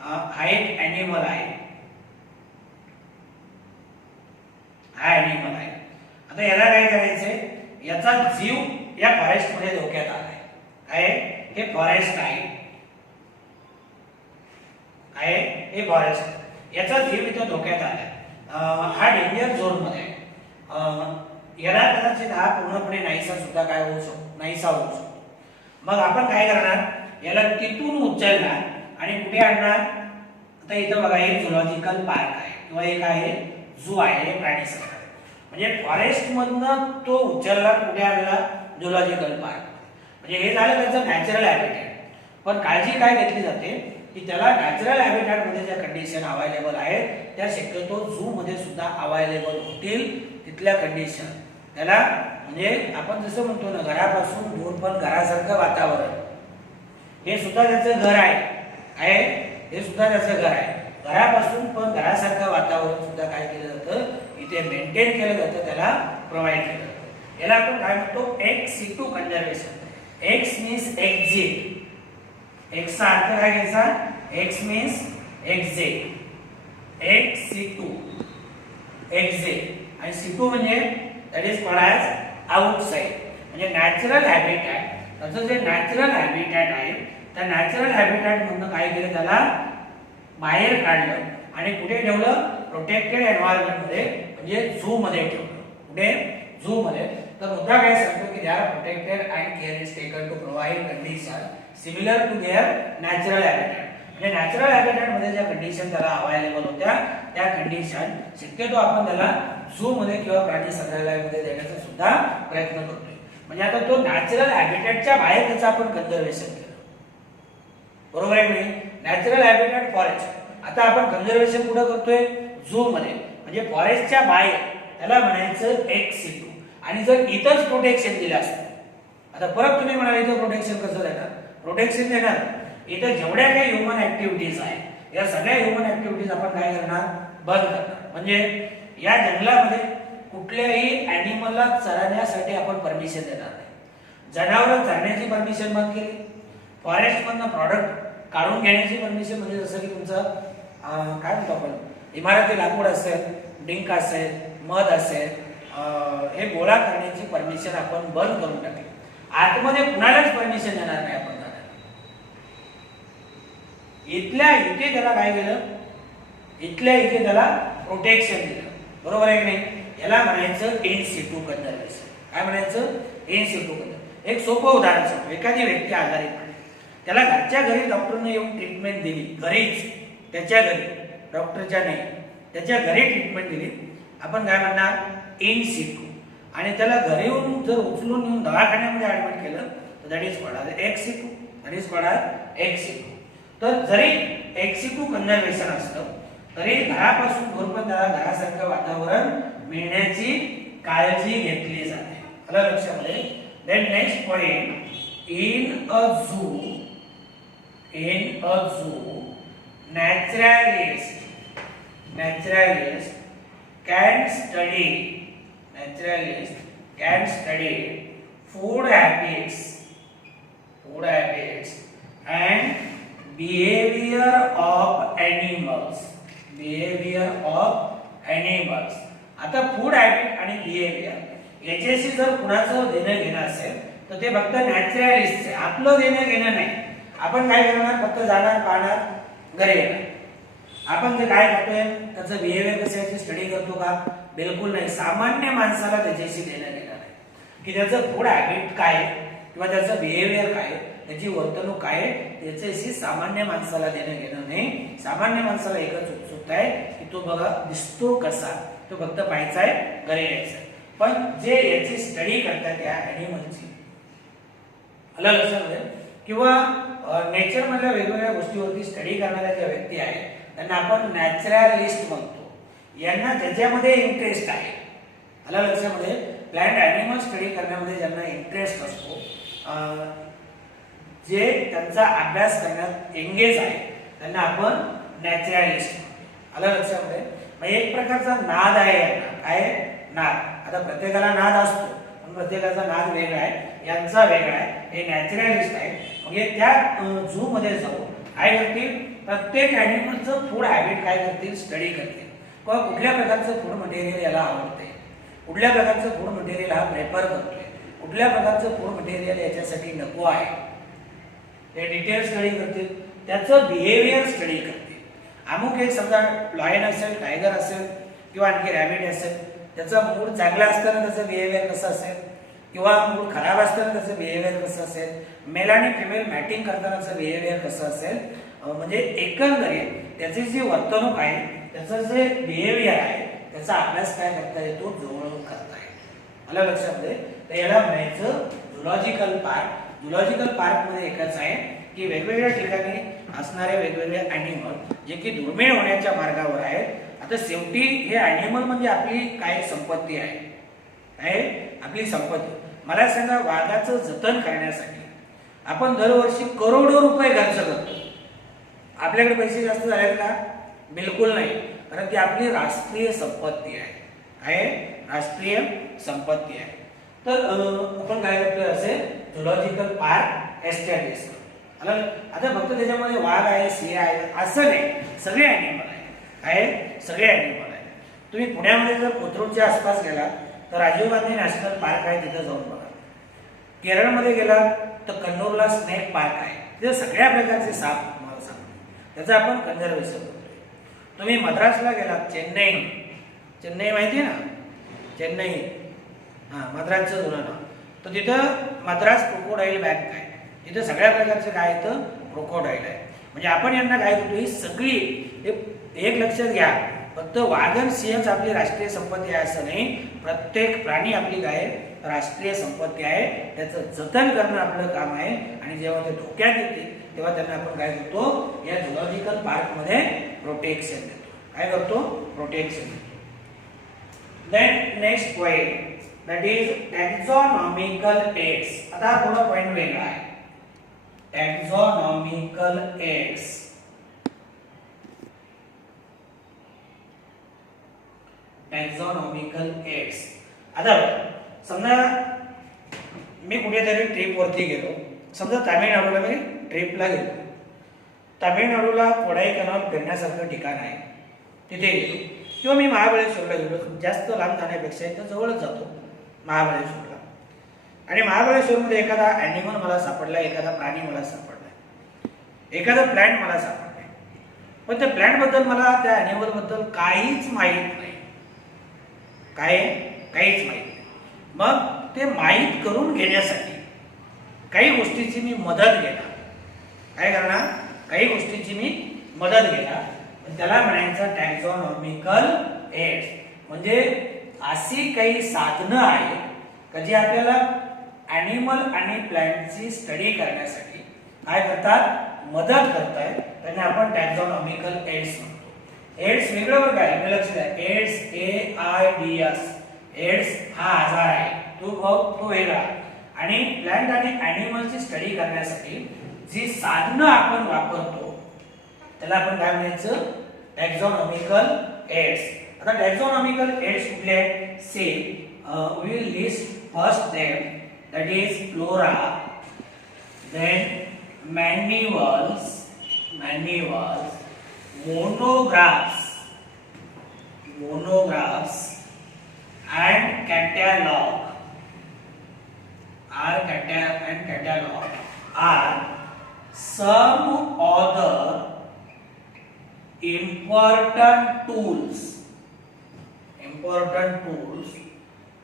हा एक ॲनिमल आहे, हा ॲनिमल आहे. आता याला काय करायचंय, याचा जीव या फॉरेस्ट मध्ये धोक्यात आलाय. काय, हे फॉरेस्ट आहे, काय, हे फॉरेस्ट, याचा जीव इथं धोक्यात आलाय. हा डेंजर झोन मध्ये याला कदाचित हा पूर्णपणे नाहीसा सुद्धा काय होऊ शकतो, नाहीसा होऊ शकतो. मग आपण काय करणार, याला तिथून उचलणार आणि कुठे आणणार. आता इथं बघा एक झुलॉजिकल पार्क आहे किंवा एक आहे झू आहे, प्राणी संग्रहालय. म्हणजे फॉरेस्ट मधनं तो उचलला, कुठे आणला, झुलॉजिकल पार्क. म्हणजे हे झालं त्याचं नॅचरल हॅबिटॅट. पण काळजी काय घेतली जाते की त्याला नॅचरल हॅबिटॅट मध्ये ज्या कंडिशन अवेलेबल आहेत त्या शक्यतो झू मध्ये सुद्धा अवेलेबल होतील, तिथल्या कंडिशन. त्याला म्हणजे आपण जसं म्हणतो ना, घरापासून दूर पण घरासारखं वातावरण, हे सुद्धा त्याचं घर आहे, हे सुद्धा त्याचं घर आहे. घरापासून पण घरासारखं वातावरण सुद्धा काय केलं जातं, इथे मेंटेन केलं जातं, त्याला प्रोव्हाइड केलं जातं. याला आपण काय म्हणतो, ex situ conservation. X means exit, एक्सचा अर्थ काय घ्यायचा, x means exit, ex situ, exit. आणि सिटू म्हणजे that is called as outside. म्हणजे नॅचरल हॅबिटॅट, त्याचं जे नॅचरल हॅबिटॅट आहे त्या नॅचरल हॅबिटॅट मधनं काय केलं, त्याला बाहेर काढलं आणि कुठे ठेवलं, प्रोटेक्टेड एन्व्हायरमेंट मध्ये, म्हणजे झू मध्ये ठेवलं. कुठे, झू मध्ये. तर मुद्दा काय सांगतो की they are protected and care is taken to provide condition similar to their natural habitat. म्हणजे नॅचरल हॅबिटॅट मध्ये ज्या कंडिशन त्याला अवेलेबल होत्या त्या कंडिशन शक्यतो आपण त्याला झू मध्ये किंवा प्राणी संग्रहालयामध्ये देण्याचा सुद्धा प्रयत्न करतोय. म्हणजे आता तो नॅचरल हॅबिटॅटच्या बाहेर त्याचं आपण कन्झर्वेशन केलं, बरोबर आहे नाही. नॅचरल हॅबिटॅट फॉरेस्ट, आता आपण कन्झर्वेशन कुठं करतोय, झू मध्ये. म्हणजे फॉरेस्टच्या बाहेर त्याला म्हणायचं एक्स सिटू. आणि जर इथंच प्रोटेक्शन दिलं असतं, आता परत तुम्ही म्हणाल इथं प्रोटेक्शन कसं देणार, प्रोटेक्शन देणार. इथं जेवढ्या काही ह्युमन ऍक्टिव्हिटीज आहेत या सगळ्या ह्युमन ऍक्टिव्हिटीज आपण काय करणार, बंद करणार. म्हणजे या जंगलामध्ये कुठल्याही ॲनिमलला चरण्यासाठी आपण परमिशन देणार नाही. जनावरं चरण्याची परमिशन बंद केली, फॉरेस्ट मधनं प्रॉडक्ट काढून घेण्याची परमिशन म्हणजे जसं की तुमचं काय म्हणतो आपण इमारती लाकूड असेल, डिंक असेल, मध असेल, हे गोळा करण्याची परमिशन आपण बंद करून टाकली. आतमध्ये कुणालाच परमिशन देणार नाही आपण जाण्याला. इथल्या इथे त्याला काय केलं, इथल्या इथे त्याला प्रोटेक्शन दिलं. बरोबर आहे की नाही? याला म्हणायचं इन सिटू कन्झर्वेशन. काय म्हणायचं? In Situ conservation. एक सोपं उदाहरण सांगतो. एखादी व्यक्ती आजारी पडली, त्याला घरच्या घरी डॉक्टरने येऊन ट्रीटमेंट दिली, घरीच त्याच्या घरी, डॉक्टरच्या नाही, त्याच्या घरी ट्रीटमेंट दिली. आपण काय म्हणणार? इन सिटू. आणि त्याला घरी येऊन जर उचलून येऊन दवाखान्यामध्ये ऍडमिट केलं तर that is called ex situ. That is called ex situ. तर जरी एक्स सिटू कन्झर्वेशन असतं तरी घरापासून दूर त्याला घरासारखं वातावरण मिळण्याची काळजी घेतली जाते. आलं लक्षामध्ये? Then next point, in a zoo naturalist can study food habits and behavior of animals. आता फूड हॅबिट आणि बिहेवियर याच्याशी जर कुणाचं देणं घेणं असेल तर ते फक्त नॅचरलिस्ट आहे, आपलं देणं घेणं नाही. आपण काय करणार? फक्त जाणार, पाहणार, घरी येणार. आपण जे काय करतोय त्याचं बिहेवियर कसं याची स्टडी करतो का? बिलकुल नाही. सामान्य माणसाला त्याच्याशी देणं घेणं नाही की त्याचं फूड हॅबिट काय किंवा त्याचं बिहेवियर काय, त्याची वर्तणूक काय, त्याच्याशी सामान्य माणसाला देणं घेणं नाही. सामान्य माणसाला एकच उत्सुकता आहे की तो बघा दिसतो कसा, तो फक्त पाहायचा आहे, घरी यायचं. पण जे याची स्टडी करतात या ॲनिमलची, आलं लक्षामध्ये, किंवा नेचर मधल्या वेगवेगळ्या गोष्टीवरती स्टडी करणाऱ्या ज्या व्यक्ती आहेत त्यांना आपण नॅचरलिस्ट म्हणतो. यांना ज्याच्यामध्ये इंटरेस्ट आहे, आलं लक्षामध्ये, प्लांट ॲनिमल स्टडी करण्यामध्ये ज्यांना इंटरेस्ट असतो, जे त्यांचा अभ्यास करण्यात एंगेज आहे त्यांना आपण नॅचरलिस्ट म्हणतो. आलं लक्षामध्ये? म्हणजे एक प्रकारचा नाद आहे यांना. काय नाद? आता प्रत्येकाला नाद असतो पण प्रत्येकाचा नाद वेगळा आहे, यांचा वेगळा आहे. हे नॅचरलिस्ट आहे. म्हणजे त्या झू मध्ये जाऊन काय करतील? प्रत्येक ॲनिमलचं फूड हॅबिट काय करतील? स्टडी करतील. किंवा कुठल्या प्रकारचं फूड मटेरियल याला आवडते, कुठल्या प्रकारचं फूड मटेरियल हा प्रेफर करतोय, कुठल्या प्रकारचं फूड मटेरियल याच्यासाठी नको आहे, ते डिटेल स्टडी करतील. त्याचं बिहेवियर स्टडी करतील. अमुक एक समजा लायन असेल, टायगर असेल किंवा आणखी रॅबिट असेल, त्याचा मूड चांगला असताना त्याचं बिहेवियर कसं असेल किंवा मूड खराब असताना त्याचं बिहेवियर कसं असेल, मेल आणि फिमेल मॅटिंग करतानाचं बिहेवियर कसं असेल, म्हणजे एकंदरीत त्याची जी वर्तणूक आहे, त्याचं जे बिहेवियर आहे, त्याचा अभ्यास काय करता येतो? जवळून करता येतो. मला लक्षामध्ये. तर याला म्हणायचं झुलॉजिकल पार्क. झुलॉजिकल पार्क मध्ये एकच आहे की वेगवेगळ्या ठिकाणी असणारे वेगवेगळे ॲनिमल जे की दुर्मिळ होण्याच्या मार्गावर आहेत. आता शेवटी हे ॲनिमल म्हणजे आपली काय संपत्ती आहे, काय आपली संपत्ती. मला सांगा, वाघाचं जतन करण्यासाठी आपण दरवर्षी करोडो रुपये खर्च करतो. आपल्याकडे पैसे जास्त झाले का? बिलकुल नाही. कारण ती आपली राष्ट्रीय संपत्ती आहे. काय? राष्ट्रीय संपत्ती आहे. तर आपण काय करतोय? असे झुलॉजिकल पार्क एस्टॅब्लिश करतो. आता फक्त त्याच्यामध्ये वाघ आहे, सिंह आहे असं नाही, सगळे ॲनिमल आहे. काय? सगळे ॲनिमल आहे. तुम्ही पुण्यामध्ये जर कोथरूडच्या आसपास गेला तर राजीव गांधी नॅशनल पार्क आहे, तिथं जाऊन बघा. केरळमध्ये गेला तर कन्नूरला स्नेक पार्क आहे, तिथे सगळ्या प्रकारचे साप तुम्हाला सांगतो, त्याचं आपण कन्झर्वेशन करतोय. तुम्ही मद्रासला गेलात, चेन्नई माहिती ना, चेन्नई, मद्रासचं जुनं नाव, तर तिथं मद्रास क्रोकोडाईल बँक आहे. तिथं सगळ्या प्रकारचे काय येतं? क्रोकोडाईल आहे. म्हणजे आपण यांना काय करतो? ही सगळी एक लक्षात घ्या, फक्त वाघन सिंहच आपली राष्ट्रीय संपत्ती आहे असं नाही. प्रत्येक प्राणी आपली काय राष्ट्रीय संपत्ती आहे, त्याचं जतन करणं आपलं काम आहे. आणि जेव्हा ते धोक्यात येते तेव्हा त्यांना आपण काय करतो? या झुलॉजिकल पार्क मध्ये प्रोटेक्शन देतो. काय करतो? प्रोटेक्शन देतो. Then next point, that is taxonomical aids. आता थोडा पॉइंट वेगळा आहे. taxonomical aids. taxonomical aids. आता समजा मी कुठेतरी ट्रिप वरती गेलो, समजा तामिळनाडूला मी ट्रिपला गेलो, तामिळनाडूला कोडाईकनाल फिरण्यासारखं ठिकाण आहे, तिथे गेलो. किंवा मी महाबळेश्वरला गेलो. जास्त लांब जाण्यापेक्षा इथं जवळच जातो महाबळेश्वरला. आणि महाबळेश्वरमध्ये एखादा ॲनिमल मला सापडला, एखादा प्राणी मला सापडला, एखादा प्लॅन्ट मला सापडला. पण त्या प्लॅन्टबद्दल मला, त्या ॲनिमलबद्दल काहीच माहीत नाही. काहीच माहीत नाही. मग ते माहीत करून घेण्यासाठी काही गोष्टीची मी मदत घेणार. काय करणार? काही गोष्टीची मी मदत घेणार. त्याला म्हणायचं टॅक्झॉनॉमिकल एड्स. म्हणजे अशी काही साधनं आहेत का जी आपल्याला ॲनिमल आणि प्लॅन्टची स्टडी करण्यासाठी काय करतात? मदत करतायत. त्यांना आपण टॅक्झॉनॉमिकल एड्स म्हणतो. एड्स वेगळं बरं काय? लक्ष द्या. AIDS AIDS. एड्स हा आजार आहे, तो वेगळा. आणि प्लॅन्ट आणि ॲनिमलची स्टडी करण्यासाठी जी साधनं आपण वापरतो त्याला आपण काय म्हणायचं? Taxonomical aids. आता टॅक्झॉनॉमिकल एड्स कुठले आहेत? Say we will list first them, that is flora, then manuals, monographs and catalog are some other important tools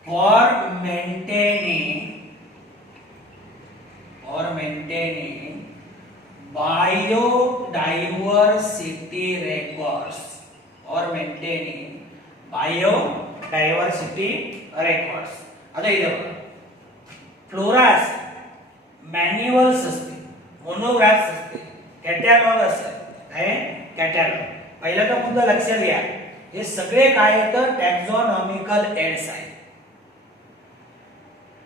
for maintaining biodiversity records. आता इथे बघा, फ्लोरा असते, मॅन्युअल्स असते, मोनोग्राफ्स असते, कॅटॅलॉग असतात. कॅटॅलॉग पहिला तर मुद्दा लक्षात घ्या, हे सगळे काय आहेत? टॅक्झॉनॉमिकल एड्स आहेत.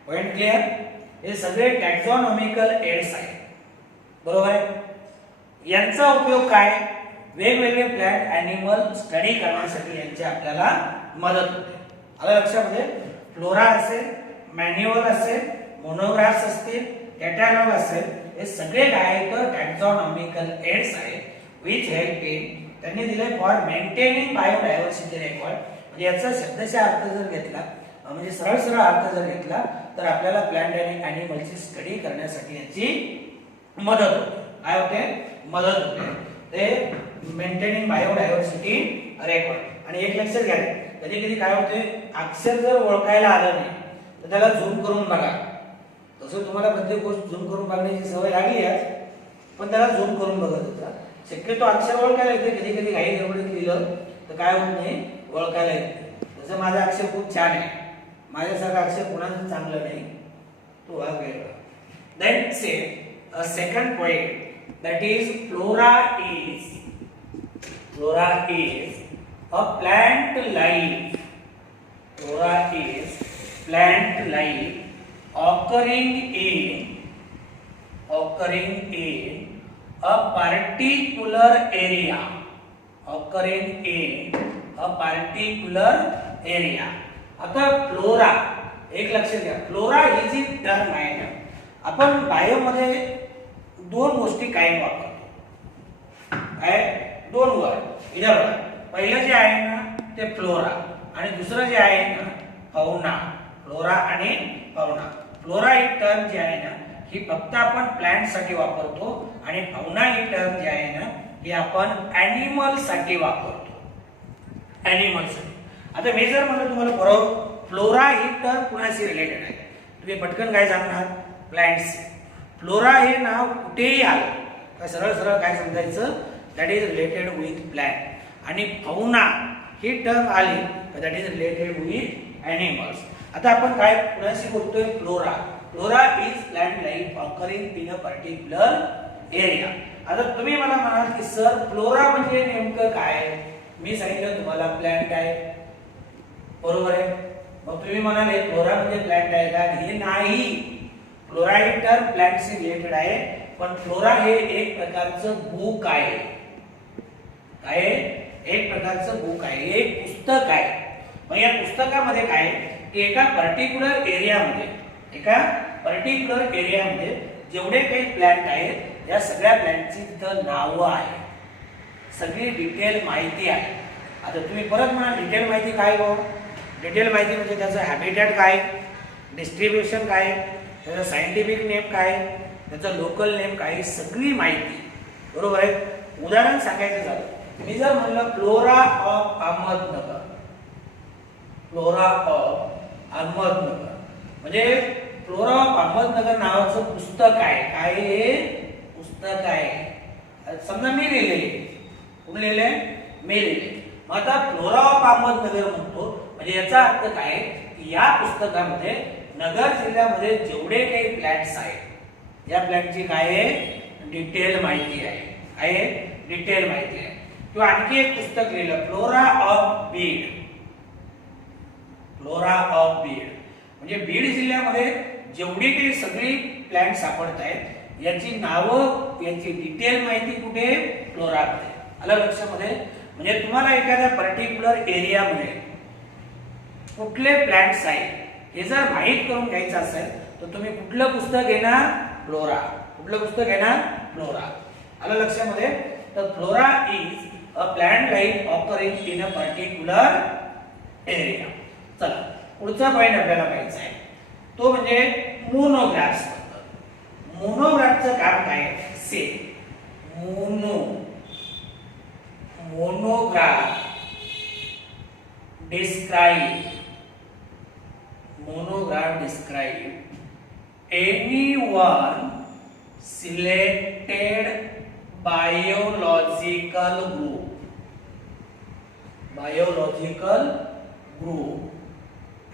Point clear? हे सगळे टॅक्झॉनॉमिकल एड्स आहेत. बरोबर आहे? यांचा उपयोग काय? वेगवेगळे प्लॅन्ट ॲनिमल स्टडी करण्यासाठी यांची आपल्याला मदत होते. आलं लक्षामध्ये? फ्लोरा असेल, मॅन्युअल असेल, मोनोग्राफ्स असतील, कॅटॅलॉग असेल, हे सगळे काय आहेत? टॅक्झॉनॉमिकल एड्स आहेत. विच हेल्प इन, त्यांनी दिले फॉर मेंटेनिंग बायोडायव्हर्सिटी रेकॉर्ड. म्हणजे याचा शब्दशः अर्थ जर घेतला, म्हणजे सरळ अर्थ जर घेतला तर आपल्याला प्लॅन्ट आणि ॲनिमलची स्टडी करण्यासाठी याची मदत होते. काय होते? मदत होते. ते मेंटेनिंग बायोडायव्हर्सिटी रेकॉर्ड. आणि एक लक्षात घ्या, कधी कधी काय होते, अक्षर जर ओळखायला आलं नाही तर त्याला झूम करून बघा. तसं तुम्हाला प्रत्येक गोष्ट झूम करून बघण्याची सवय लागली आहे, पण त्याला झूम करून बघत होता. शक्यतो अक्षर ओळखायला येते. कधी कधी घाई गडबडीत लिहिलं तर काय होत नाही, ओळखायला येते. तसं माझं अक्षर खूप छान आहे, माझ्यासारखं अक्षर कुणाचं चांगलं नाही, तो हा वेगळा. Then say a second point, that is flora is a plant life. Flora is plant life occurring in a particular area. आता फ्लोरा एक लक्षात घ्या. फ्लोरा ही जी टर्म आहे ना, आपण बायोमध्ये दोन गोष्टी कायम वापरतो. काय? दोन वर्ड. इथे बघा, पहिलं जे आहे ना ते फ्लोरा आणि दुसरं जे आहे ना फौना. फ्लोरा आणि फौना. फ्लोरा ही टर्म जी आहे ना ही फक्त आपण प्लांट साठी वापरतो आणि फौना ही टर्म जी आहे ना ही आपण ॲनिमल साठी वापरतो. आता मी जर म्हणलं तुम्हाला बरोबर, फ्लोरा ही टर्म कुणाशी रिलेटेड आहे, तुम्ही पटकन काय सांगणार? प्लांट्स. फ्लोरा हे नाव कुठेही आलं काय सरळ काय समजायचं? That is related with plant. आणि फौना ही टर्म आली तर that is related with animals. आता आपण काय कुणाशी बोलतोय? Flora. Flora is plant life occurring in a particular area. आता तुम्ही मला म्हणाल की सर फ्लोरा म्हणजे नेमकं काय? मी सांगितलं तुम्हाला प्लॅन्ट आहे, बरोबर आहे. मग तुम्ही म्हणाले फ्लोरा म्हणजे प्लॅन्ट आहे का? हे नाही. फ्लोरा ही टर्म प्लॅन्टशी रिलेटेड आहे, पण फ्लोरा हे एक प्रकारचं बुक आहे. काय? एक प्रकारचं बुक आहे, एक पुस्तक आहे. मग या पुस्तकामध्ये काय की एका पर्टिक्युलर एरियामध्ये जेवढे काही प्लॅन्ट आहेत या सगळ्या प्लॅन्टची तिथं नावं आहे, सगळी डिटेल माहिती आहे. आता तुम्ही परत म्हणा डिटेल माहिती काय हो? डिटेल माहिती म्हणजे त्याचं हॅबिटॅट काय, डिस्ट्रीब्युशन काय, त्याचं सायंटिफिक नेम काय, त्याचं लोकल नेम काय, सगळी माहिती. बरोबर आहे. उदाहरण सांगायचं झालं, मी जर म्हणलं flora of Ahmednagar, flora of Ahmednagar म्हणजे फ्लोरा ऑफ अहमदनगर नावाचं पुस्तक आहे. काय हे पुस्तक आहे? समजा मी लिहिले, कोण लिहिले? मी लिहिले. मग आता फ्लोरा ऑफ अहमदनगर म्हणतो म्हणजे याचा अर्थ काय की या पुस्तकामध्ये नगर जिल्ह्यामध्ये जेवढे काही प्लॅन्ट्स आहेत या प्लॅन्टची काय आहे? डिटेल माहिती आहे, डिटेल माहिती आहे. किंवा आणखी एक पुस्तक लिहिलं flora of Beed, flora of Beed म्हणजे बीड जिल्ह्यामध्ये जेवढी काही सगळी प्लॅन्ट सापडत आहेत याची नावं, याची डिटेल माहिती कुठे? फ्लोरामध्ये. आलं लक्षामध्ये? म्हणजे तुम्हाला एखाद्या पर्टिक्युलर एरियामध्ये कुठले प्लॅन्ट्स आहेत हे जर माहीत करून घ्यायचं असेल तर तुम्ही कुठलं पुस्तक घेणार? फ्लोरा. कुठलं पुस्तक घेणार? फ्लोरा. आलं लक्षामध्ये? तर flora is a plant life occurring in a particular area. चला पुढचा पॉइंट आपल्याला पाहायचा आहे तो म्हणजे मोनोग्राफ्स बद्दल. मोनोग्राफचं काम काय? से monograph describe anyone selected biological group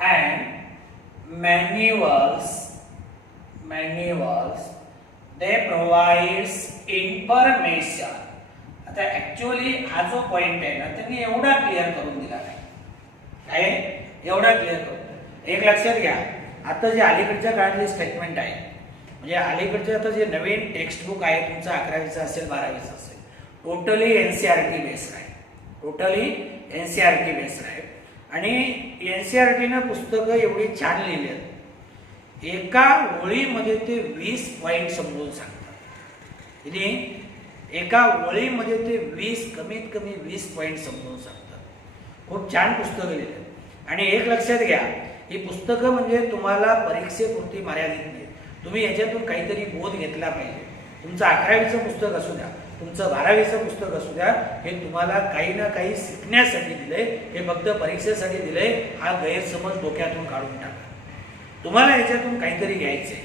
and manuals they provides information. आता ऍक्च्युअली हा जो पॉइंट आहे ना त्यांनी एवढा क्लिअर करून दिला नाही. काय एवढा क्लिअर करून? एक लक्षात घ्या, आता जे अलीकडच्या काळातली स्टेटमेंट आहे म्हणजे अलीकडचे आता जे नवीन टेक्स्ट बुक आहे तुमचं 11वीचं असेल 12वीचं असेल टोटली एनसीईआरटी बेस्ड आहे, टोटली एनसीईआरटी बेस्ड आहे. आणि एनसीईआरटीनं पुस्तकं एवढी छान लिहिली आहेत, एका ओळीमध्ये ते 20 पॉइंट समजून सांगतात. एका ओळीमध्ये ते 20 कमीत कमी 20 पॉइंट समजून सांगतात. खूप छान पुस्तकं लिहिली. आणि एक लक्षात घ्या, ही पुस्तकं म्हणजे तुम्हाला परीक्षेपुरती मर्यादित नाही, तुम्ही याच्यातून काहीतरी बोध घेतला पाहिजे. तुमचं 11वीचं पुस्तक असू द्या, तुमचं 12वीचं पुस्तक असू द्या, हे तुम्हाला काही ना काही शिकण्यासाठी दिलंय, हे फक्त परीक्षेसाठी दिलंय हा गैरसमज डोक्यातून काढून टाका. तुम्हाला याच्यातून काहीतरी घ्यायचंय.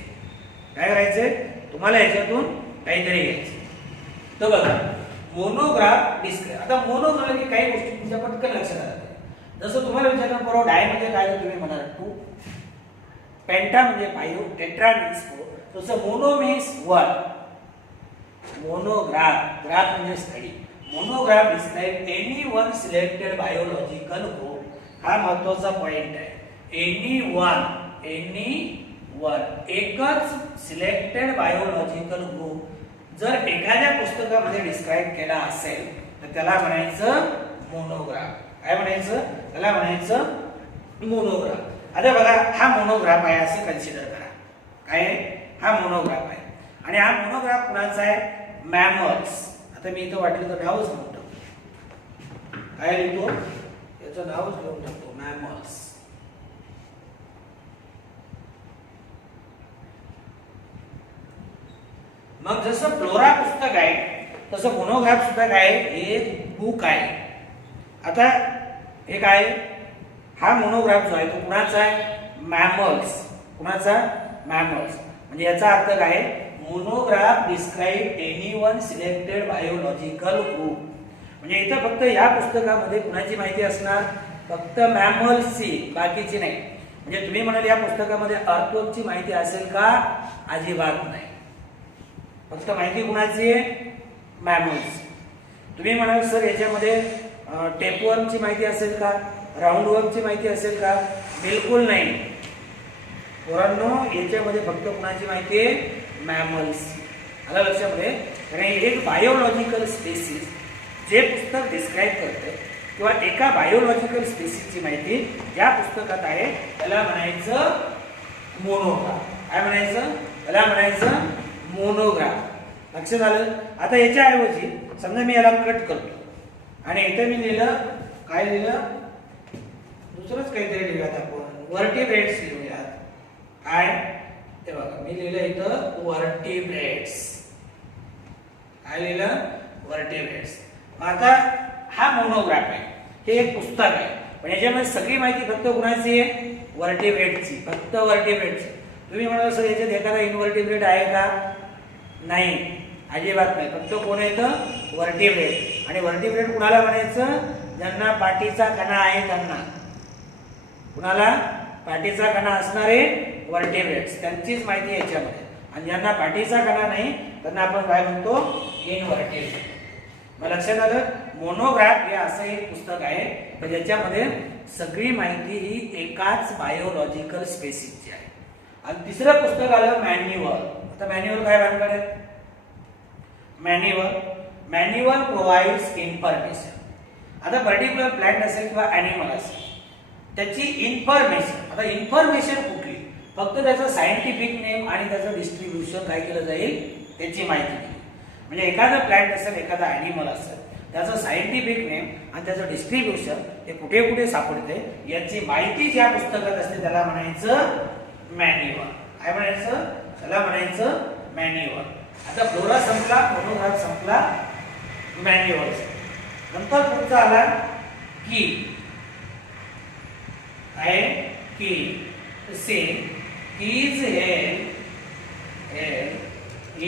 काय करायचंय? तुम्हाला याच्यातून काहीतरी घ्यायचंय. तर बघा मोनोग्राफ डिस्क्राइब. आता मोनो झालं की काही गोष्टी तुमच्या पटकन लक्षात आल्या. जसं तुम्हाला विचारलं बरोबर डाय म्हणजे काय तुम्ही म्हणाल 2, पेंटा म्हणजे 5, टेट्रा मीन्स 4, तसं मोनो मीन्स 1. मोनोग्राफ, ग्राफ म्हणजे study. Monograph describe any one selected biological group. हा महत्वाचा पॉइंट आहे. एनी वन एकच सिलेक्टेड बायोलॉजिकल ग्रुप जर एखाद्या पुस्तकामध्ये डिस्क्राइब केला असेल तर त्याला म्हणायचं मोनोग्राफ. काय म्हणायचं? त्याला म्हणायचं मोनोग्राफ. आता बघा हा मोनोग्राफ आहे असं कन्सिडर करा. काय हा मोनोग्राफ आहे आणि हा मोनोग्राफ कुणाचा आहे? मॅमल्स. आता मी इथं वाटलं तर नावच म्हणतो, काय लिहितो याचं नावच लिहून टाकतो, मॅमल्स. मग जसं फ्लोरा पुस्तक आहे तसं मोनोग्राफ सुद्धा काय एक बुक आहे. आता हे काय? हा मोनोग्राफ जो आहे तो कुणाचा आहे? मॅमल्स. कुणाचा? मॅमल्स. म्हणजे याचा अर्थ काय? Monograph describe any one selected biological group. म्हणजे इथं फक्त या पुस्तकामध्ये कुणाची माहिती असणार? फक्त मॅमल्सची, बाकीची नाही. म्हणजे तुम्ही म्हणाल या पुस्तकामध्ये अर्थवर्मची माहिती असेल का? अजिबात नाही. फक्त माहिती कुणाची आहे? मॅमल्स. तुम्ही म्हणाल सर याच्यामध्ये टेपवर्मची माहिती असेल का? राऊंडवर्मची माहिती असेल का? बिलकुल नाही. पोरांनो याच्यामध्ये फक्त कुणाची माहिती आहे? मॅमल्स. आलं लक्षामध्ये? कारण एक बायोलॉजिकल स्पेसिस जे पुस्तक डिस्क्राइब करते किंवा एका बायोलॉजिकल स्पेसिसची माहिती या पुस्तकात आहे त्याला म्हणायचं मोनोग्राफ. काय म्हणायचं? त्याला म्हणायचं मोनोग्राफ. लक्षात आलं? आता याच्याऐवजी समजा मी याला कट करतो आणि इथे मी लिहिलं, काय लिहिलं, दुसरंच काहीतरी लिहूयात आपण, वर्टिब्रेट्स लिहूयात. काय ते बघा, मी लिहिलं इथं वर्टिब्रेट्स. काय लिहिलं? वर्टिब्रेट्स. आता हा मोनोग्राफ आहे, हे एक पुस्तक आहे, पण याच्यामध्ये सगळी माहिती फक्त कुणाची आहे? वर्टिब्रेटची, फक्त वर्टिब्रेटची. तुम्ही म्हणा सर याच्यात एखादा इनवर्टिब्रेट आहे का? नाही, अजिबात नाही. फक्त कोण येतं? वर्टिब्रेट. आणि वर्टिब्रेट कुणाला म्हणायचं? ज्यांना पाठीचा कणा आहे त्यांना. कुणाला? पाठीचा कणा असणारे वर्टिब्रेट्स, त्यांचीच माहिती याच्यामध्ये. आणि ज्यांना पाठीचा कणा नाही त्यांना आपण काय म्हणतो? इनवर्टिब्रेट. मग लक्षात आलं? मोनोग्राफ हे असं एक पुस्तक आहे ज्याच्यामध्ये सगळी माहिती ही एकाच बायोलॉजिकल स्पेसिसची आहे. आणि तिसरं पुस्तक आलं मॅन्युअल. आता मॅन्युअल काय भानगड आहे? Manual provides information. आता पर्टिक्युलर प्लांट असेल किंवा ॲनिमल असेल त्याची इन्फॉर्मेशन, आता इन्फॉर्मेशन कुठली? फक्त त्याचं सायंटिफिक नेम आणि त्याचं डिस्ट्रीब्युशन काय केलं जाईल? त्याची माहिती दिली. म्हणजे एखादा प्लांट असेल, एखादा ॲनिमल असेल, त्याचं सायंटिफिक नेम आणि त्याचं डिस्ट्रीब्युशन हे कुठे कुठे सापडते याची माहिती ज्या पुस्तकात असते त्याला म्हणायचं मॅन्युअल. काय म्हणायचं? त्याला म्हणायचं मॅन्युअल. आता फ्लोरा संपला, मोनोग्राफ संपला, मॅन्युअल. नंतर पुढचा आला की. आहे की से keys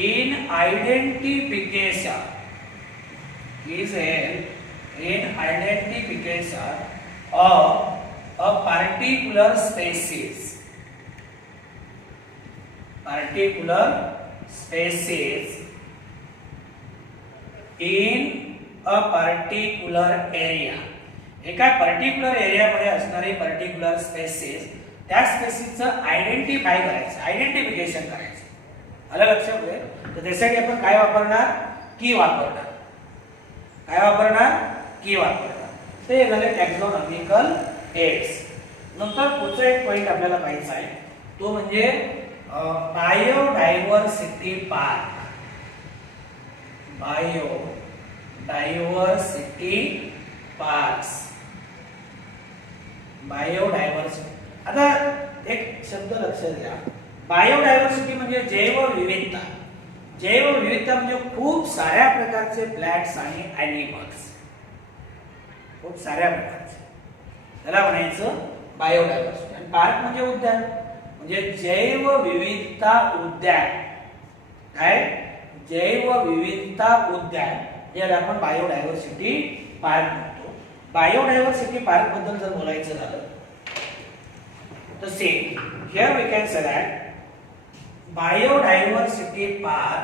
in identification is in identification of a particular species in a particular area. एका पर्टिक्युलर एरियामध्ये असणारी पर्टिक्युलर स्पेसिस, त्या स्पेसिसचं आयडेंटिफाय करायचं, आयडेंटिफिकेशन करायचं. आलं लक्षात? तर त्यासाठी आपण काय वापरणार? की वापरणार. काय वापरणार? की वापरणार. ते झाले टॅक्झॉनॉमिकल एड्स. नंतर पुढचा एक पॉइंट आपल्याला पाहायचा आहे, तो म्हणजे biodiversity park. Biodiversity parks. Biodiversity. आता एक शब्द लक्षात घ्या, बायोडायव्हर्सिटी म्हणजे जैवविविधता. जैवविविधता म्हणजे खूप साऱ्या प्रकारचे प्लॅंट्स आणि ॲनिमल्स, खूप साऱ्या प्रकारचे, त्याला म्हणायचं बायोडायव्हर्सिटी. आणि पार्क म्हणजे उद्यान, म्हणजे जैवविविधता उद्यान. काय? जैवविविधता उद्यान, याला आपण बायोडायव्हर्सिटी पार्क म्हणतो. बायोडायव्हर्सिटी पार्क बद्दल जर बोलायचं झालं तर here we can say that biodiversity park,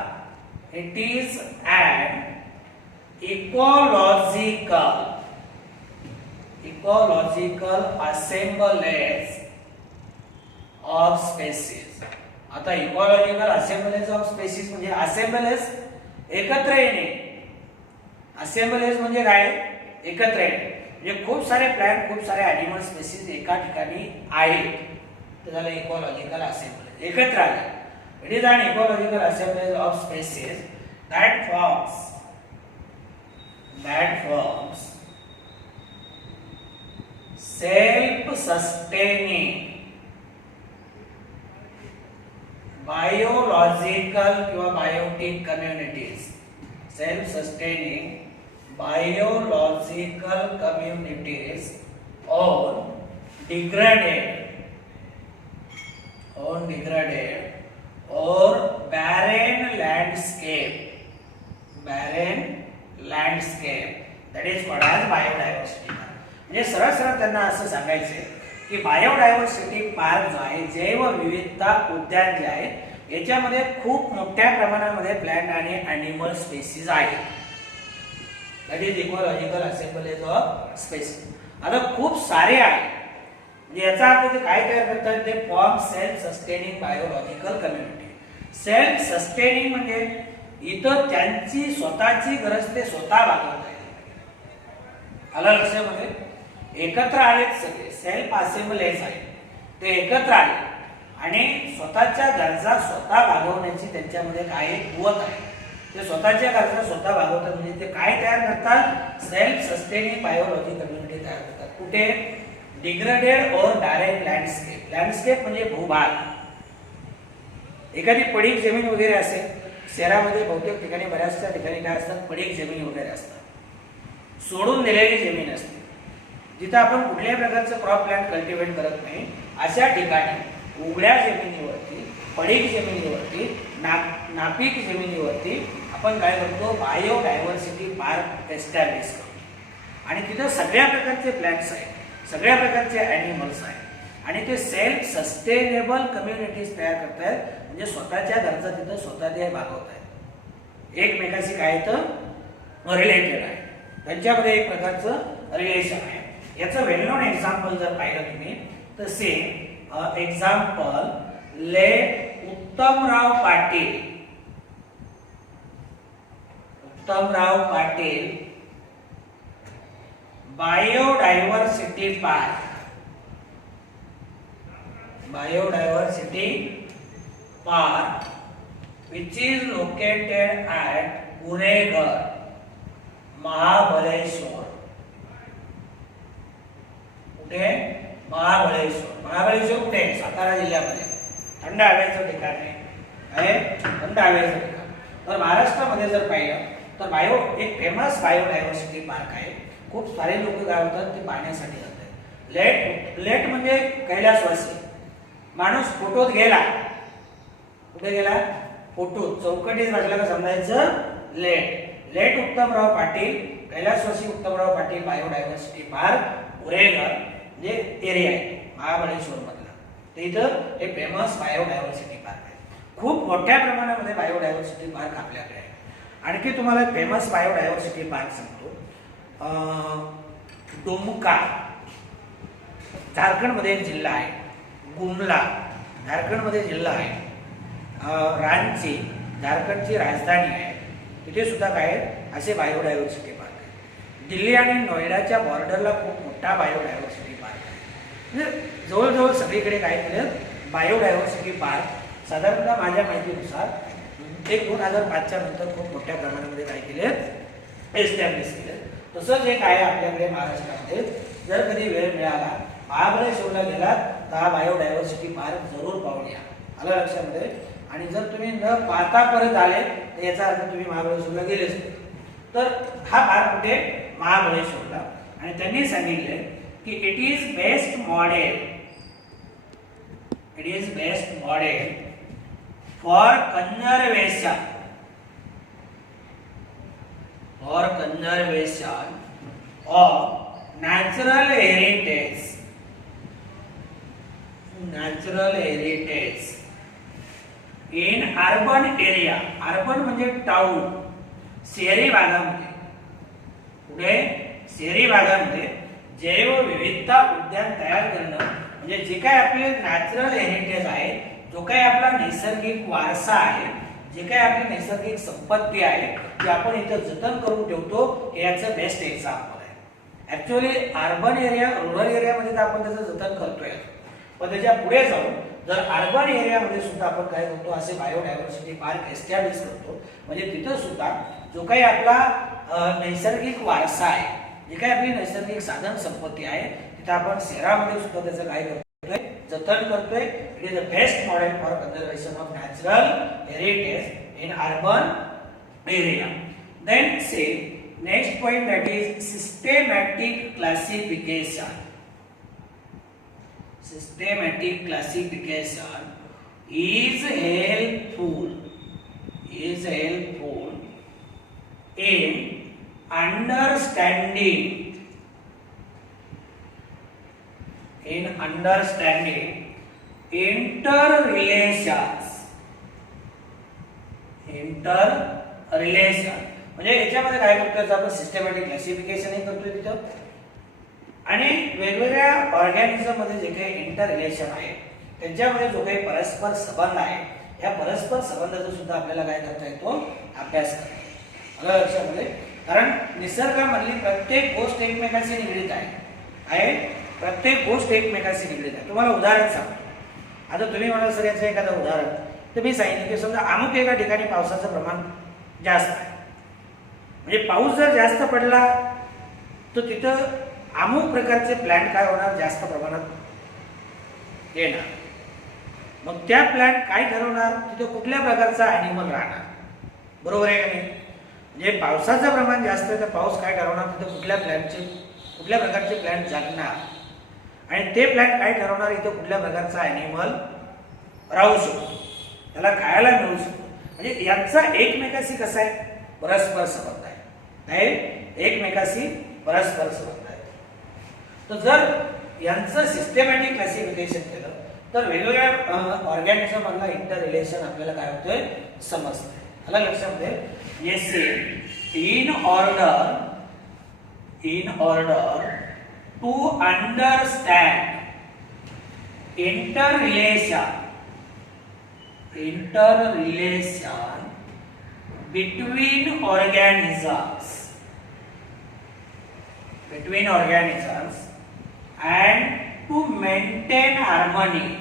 it is an ecological assemblage of species. आता इकॉलॉजिकल असेंबलेज ऑफ स्पेसिस म्हणजे असेंबलेज एकत्र येणे. असेंबलेज म्हणजे काय? एकत्र येणे. म्हणजे खूप सारे प्लॅंट, खूप सारे ॲनिमल स्पेसिस एका ठिकाणी आहेत, तर त्याला इकॉलॉजिकल असेंबलेज. एकत्र आले. It is an ecological assemblage of species that forms self-sustaining biological किंवा biotic communities. Self-sustaining biological communities on degraded or barren landscape. That is called as biodiversity. म्हणजे सरळ सरळ त्यांना असं सांगायचंय की बायोडायव्हर्सिटी पार्क जो आहे, जैवविविधता उद्यान जे आहे, याच्यामध्ये खूप मोठ्या प्रमाणामध्ये प्लॅंट आणि ॲनिमल स्पेसिस आहेत. That is ecological assemblage of species. आता खूप सारे आहेत, म्हणजे याचा अर्थ ते काय तयार करतात? ते form self sustaining biological community. Self sustaining म्हणजे इथं त्यांची स्वतःची गरज ते स्वतः भागवत आहेत. आलं लक्षामध्ये? एकत्र आलेत सगळे, सेल्फ असेंबलेज आहेत, ते एकत्र आले आणि स्वतःच्या गरजा स्वतः भागवण्याची त्यांच्यामध्ये काय कुवत आहे, ते स्वतःच्या गरजा स्वतः भागवतात. म्हणजे ते काय तयार करतात? सेल्फ सस्टेनिंग बायोलॉजी कम्युनिटी तयार करतात. कुठे? डिग्रेडेड और डायरेक्ट लँडस्केप. लँडस्केप म्हणजे भूभाग. एखादी पडीक जमीन वगैरे असेल, शहरामध्ये बहुतेक ठिकाणी बऱ्याचशा ठिकाणी काय असतात? पडीक जमीन वगैरे असतात, सोडून दिलेली जमीन असते, जिथं आपण कुठल्याही प्रकारचं क्रॉप प्लांट कल्टिवेट करत नाही. अशा ठिकाणी उघड्या जमिनीवरती, पडीक जमिनीवरती, नापीक जमिनीवरती आपण काय करतो? बायोडायव्हर्सिटी पार्क एस्टॅब्लिश करतो. आणि तिथं सगळ्या प्रकारचे प्लांट्स आहेत, सगळ्या प्रकारचे ॲनिमल्स आहेत, आणि ते सेल्फ सस्टेनेबल कम्युनिटीज तयार करतायत. म्हणजे स्वतःच्या गरजा तिथं स्वतः ते भागवत आहेत, एकमेकाशी काय तर रिलेटेड आहे, त्यांच्यामध्ये एक प्रकारचं रिलेशन आहे. याचं वेल नोन एक्झाम्पल जर पाहिलं तुम्ही तर से एक्झाम्पल ले Uttamrao Patil. Uttamrao Patil biodiversity park. Biodiversity Park, which is located at Guregar, Mahabaleshwar. कुठे? महाबळेश्वर. महाबळेश्वर कुठे? सातारा जिल्ह्यामध्ये थंड हवेचं ठिकाण आहे, थंड हवेचं ठिकाण. तर महाराष्ट्रामध्ये जर पाहिलं तर एक फेमस बायोडायव्हर्सिटी पार्क आहे. खूप सारे लोक काय होतात? ते पाहण्यासाठी जातात. लेट म्हणजे कैलासवासी. माणूस फोटोत गेला, कुठे गेला? फोटोत चौकटीत बसला का समजायचं लेट. लेट उत्तमराव पाटील, कैलासवासी उत्तमराव पाटील बायोडायव्हर्सिटी पार्क उरेगर म्हणजे एरिया आहे महाबळेश्वर मधला. ते इथं हे फेमस बायोडायव्हर्सिटी पार्क आहे. खूप मोठ्या प्रमाणामध्ये बायोडायव्हर्सिटी पार्क आपल्याकडे आहे. आणखी तुम्हाला फेमस बायोडायव्हर्सिटी पार्क सांगतो. डुमका झारखंडमध्ये एक जिल्हा आहे. गुमला झारखंडमध्ये जिल्हा आहे. रांची झारखंडची राजधानी आहे. तिथे सुद्धा काय असे बायोडायव्हर्सिटी पार्क आहे. दिल्ली आणि नोएडाच्या बॉर्डरला खूप मोठा बायोडायव्हर्सिटी पार्क आहे. म्हणजे जवळजवळ सगळीकडे काय केलं? बायोडायव्हर्सिटी पार्क साधारणतः माझ्या माहितीनुसार 2005च्या नंतर खूप मोठ्या प्रमाणामध्ये काय केले? एस्टॅब्लिश केले. तसंच एक आहे आपल्याकडे महाराष्ट्रामध्ये. जर कधी वेळ मिळाला महाबळेश्वरला गेला तर हा बायोडायव्हर्सिटी पार्क जरूर पाहून या. आलं लक्षामध्ये? आणि जर तुम्ही न पाहता परत आले तर याचा अर्थ तुम्ही महाबळेश्वरला गेलेच नाही. तर हा पार्क कुठे? महाबळेश्वरला. आणि त्यांनी सांगितले की it is best model for conservation of natural heritage in urban area. Urban म्हणजे टाउन, शहरी भागामध्ये. पुढे शहरी भागामध्ये जैवविविधता उद्यान तयार करणं म्हणजे जे काय आपले नॅचरल हेरिटेज आहे, जो काही आपला नैसर्गिक वारसा आहे, जे काही आपली नैसर्गिक संपत्ती आहे जी आपण इथं जतन करून ठेवतो, हे याचं बेस्ट एक्झाम्पल आहे. ऍक्च्युअली अर्बन एरिया, रुरल एरियामध्ये तर आपण त्याचं जतन करतोय, पण त्याच्या पुढे जाऊन जर अर्बन एरियामध्ये सुद्धा आपण काय करतो? असे बायोडायव्हर्सिटी पार्क एस्टॅब्लिश करतो. म्हणजे तिथं सुद्धा जो काही आपला नैसर्गिक वारसा आहे, जे काही आपली नैसर्गिक साधन संपत्ती आहे, तिथं आपण शहरामध्ये सुद्धा त्याचं काय करतोय? जतन करतोय. It is the best model for conservation of natural heritage in urban area. Then say next point that is systematic classification. Systematic classification is helpful in understanding interrelations. म्हणजे याच्यामध्ये काय करतोय? आपण सिस्टमॅटिक क्लासिफिकेशन करतोय तिथं. आणि वेगवेगळ्या ऑर्गॅनिझम मध्ये जे काही इंटर रिलेशन आहे, त्यांच्यामध्ये जो काही परस्पर संबंध आहे, या परस्पर संबंधाचा सुद्धा आपल्याला काय करता येतो? अभ्यास करता येतो. लक्षामध्ये? कारण निसर्गामधली प्रत्येक गोष्ट एकमेकाशी निगडीत आहे. प्रत्येक गोष्ट एकमेकाशी निगडीत आहे. तुम्हाला उदाहरण सांगतो. आता तुम्ही म्हणाल सर याचं एखादं उदाहरण, तर मी सांगितलं की समजा अमुक एका ठिकाणी पावसाचं प्रमाण जास्त आहे. म्हणजे पाऊस जर जास्त पडला तर तिथं अमुक प्रकारचे प्लॅन्ट काय होणार, जास्त प्रमाणात येणार. मग त्या प्लॅन्ट काय ठरवणार, तिथं कुठल्या प्रकारचा ॲनिमल राहणार. बरोबर आहे का नाही. म्हणजे पावसाचं प्रमाण जास्त आहे तर पाऊस काय ठरवणार, तिथं कुठल्या प्रकारचे प्लॅन्ट जगणार, आणि ते प्लॅन्ट काय ठरवणार, इथं कुठल्या प्रकारचा ॲनिमल राहू शकतो, त्याला खायला मिळू शकतो. म्हणजे यांचा एकमेकाशी कसा आहे, परस्पर संबंध आहे. काय, एकमेकाशी परस्पर संबंध आहे. तर जर यांचं सिस्टमॅटिक क्लासिफिकेशन केलं तर वेगवेगळ्या ऑर्गॅनिझम मधला इंटर रिलेशन आपल्याला काय होतंय, समजतंय. आलं लक्षामध्ये. Yes, in order to understand interrelation between organisms and to maintain harmony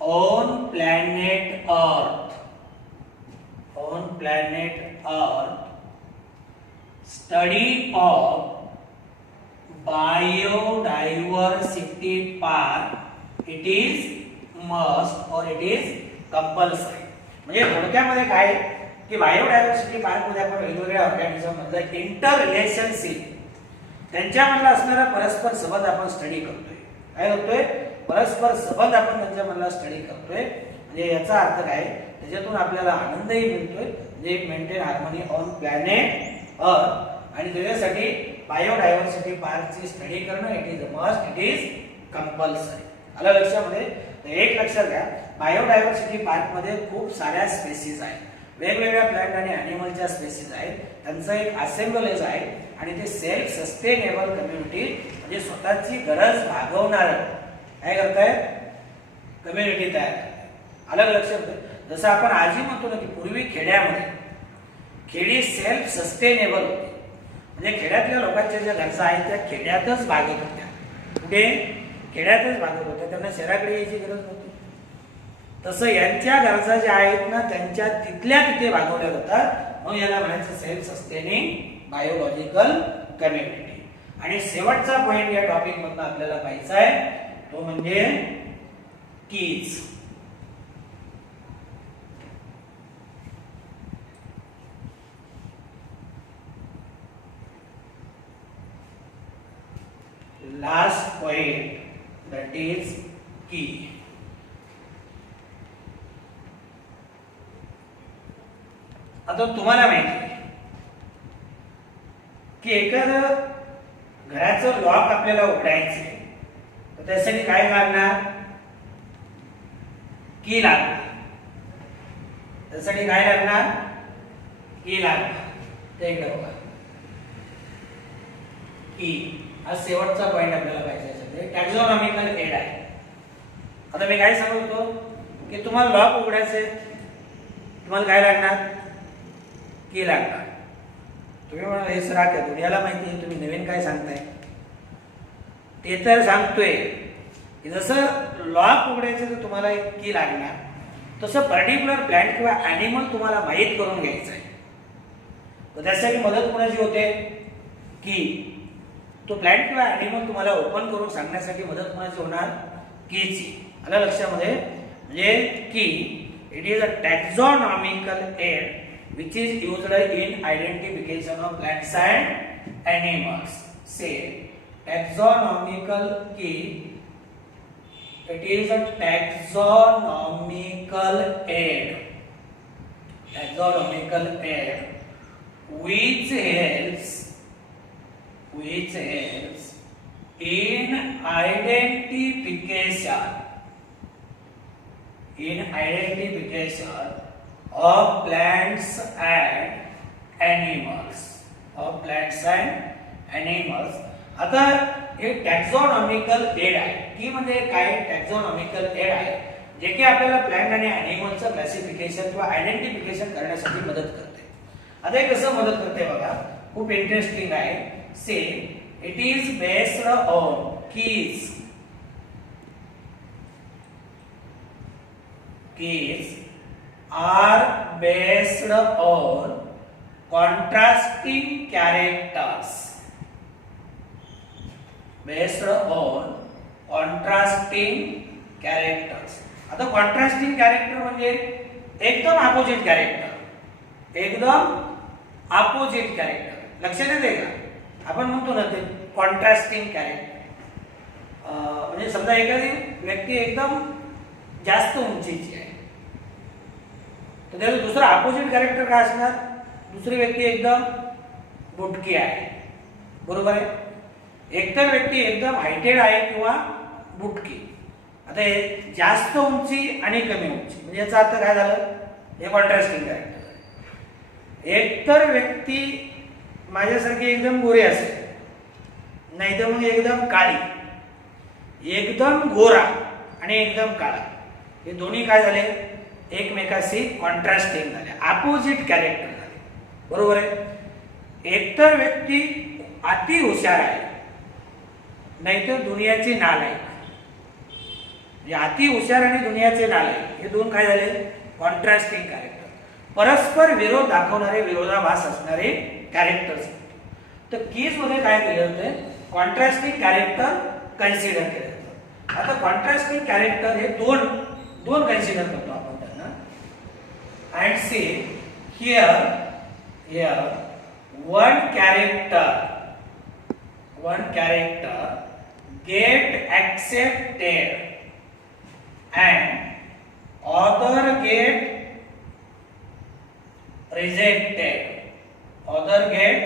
on planet Earth, study of biodiversity park, it is must or it is compulsory. म्हणजे थोडक्यामध्ये काय की बायोडायव्हर्सिटी पार्क मध्ये आपण वेगवेगळ्या ऑर्गॅनिझम मधलं इंटर रिलेशनशिप, त्यांच्यामधला असणारा परस्पर संबंध आपण स्टडी करतोय. काय करतोय, परस्पर संबंध आपण त्यांच्यामधला स्टडी करतोय. म्हणजे याचा अर्थ काय, त्याच्यातून आपल्याला आनंदही मिळतोय. म्हणजे मेंटेन हार्मनी ऑन प्लॅनेट अर्थ, आणि त्याच्यासाठी बायोडायव्हर्सिटी पार्कची स्टडी करणं it is must, it is compulsory. आलं लक्षामध्ये. तर एक लक्षात घ्या, बायोडायव्हर्सिटी पार्क मध्ये खूप साऱ्या स्पेसीज आहेत, वेगवेगळ्या प्लांट आणि ॲनिमलच्या स्पेसीज आहेत. त्यांचं एक असेंबलेज आहे आणि ते सेल्फ सस्टेनेबल कम्युनिटी, म्हणजे स्वतःची गरज भागवणार काय करतायत, कम्युनिटी तयार करतायत. आलं लक्षात. जसं आपण आजी म्हणतो ना की पूर्वी खेडी सेल्फ सस्टेनेबल होती. म्हणजे खेड्यातल्या लोकांच्या ज्या गरजा आहेत त्या खेड्यातच भागत होत्या. कुठे, खेड्यातच भागत होत्या, त्यांना शहराकडे यायची गरज नव्हती. तसं यांच्या गरजा ज्या आहेत ना त्यांच्या तिथल्या तिथे भागवल्या जातात. मग याला म्हणायचं सेल्फ सस्टेनिंग बायोलॉजिकल कम्युनिटी. आणि शेवटचा पॉइंट या टॉपिक मधनं आपल्याला पाहायचा आहे तो म्हणजे keys. Last point, that is key. आता तुम्हाला माहिती आहे की एखादं घराचं लॉक आपल्याला उघडायचं आहे तर त्यासाठी काय लागणार, की लागणार. त्यासाठी काय लागणार, की लागणार. ते एकदा बघा, की हा शेवटचा पॉइंट आपल्याला पाहिजे. टॅक्झॉनॉमिकल एड आहे. आता मी काय सांगतो की तुम्हाला लॉक उघडायचे, तुम्हाला काय लागणार, की लागणार. तुम्ही म्हणा हे सर क्या दुनियाला माहिती आहे, तुम्ही नवीन काय सांगताय. ते तर सांगतोय की जसं लॉक उघडायचं तर तुम्हाला एक की लागणार, तसं पर्टिक्युलर प्लॅन्ट किंवा ॲनिमल तुम्हाला माहीत करून घ्यायचं आहे. तर त्यासाठी मदत कोणाची होते, की तो प्लॅन्ट किंवा ॲनिमल तुम्हाला ओपन करून सांगण्यासाठी मदत कोणाची होणार, कीची. आलं लक्षामध्ये. म्हणजे की it is a taxonomical aid which is used in identification of plants and animals. Say taxonomical key, it is a taxonomical aid which helps in identification of plants and animals. आता हे टॅक्झॉनॉमिकल एड आहे. की म्हणजे काय, टॅक्झॉनॉमिकल add आहे जे की आपल्याला प्लॅन्ट आणि ॲनिमलचं क्लासिफिकेशन किंवा आयडेंटिफिकेशन करण्यासाठी मदत करते. आता हे कसं मदत करते बघा, खूप इंटरेस्टिंग आहे. Say it is based on keys. keys are based on contrasting characters. Based on contrasting characters. आता कॉन्ट्रास्टिंग कॅरेक्टर म्हणजे एकदम अपोजिट कॅरेक्टर, एकदम अपोजिट कॅरेक्टर. लक्षात येते का? आपण म्हणतो ना ते कॉन्ट्रास्टिंग कॅरेक्टर. म्हणजे समजा एखादी व्यक्ती एकदम जास्त उंचीची आहे, तर त्याचं दुसरं अपोजिट कॅरेक्टर काय असणार? दुसरी व्यक्ती एकदम बुटकी आहे, बरोबर आहे. एकतर व्यक्ती एकदम हायटेड आहे किंवा बुटकी. आता हे जास्त उंची आणि कमी उंची म्हणजे याचा अर्थ काय झालं? हे कॉन्ट्रास्टिंग कॅरेक्टर. एकतर व्यक्ती माझ्यासारखी एकदम गोरी असेल, नाही तर मग एकदम काळी, एकदम गोरा आणि एकदम काळा. हे दोन्ही काय झाले? एकमेकाशी कॉन्ट्रास्टिंग झाले, अपोजिट कॅरेक्टर झाले, बरोबर आहे. एकतर व्यक्ती अति हुशार आहे, नाहीतर दुनियाची नालायक. अति हुशार आणि दुनियाचे नालायक हे दोन काय झाले? कॉन्ट्रास्टिंग कॅरेक्टर, परस्पर विरोध दाखवणारे, विरोधाभास असणारे कॅरेक्टर्स. तर कीज मध्ये काय केले होते? कॉन्ट्रास्टिंग कॅरेक्टर कन्सिडर केले होते. आता कॉन्ट्रास्टिंग कॅरेक्टर हे दोन कन्सिडर करतो आपण त्यांना. And see here one character get accepted and other get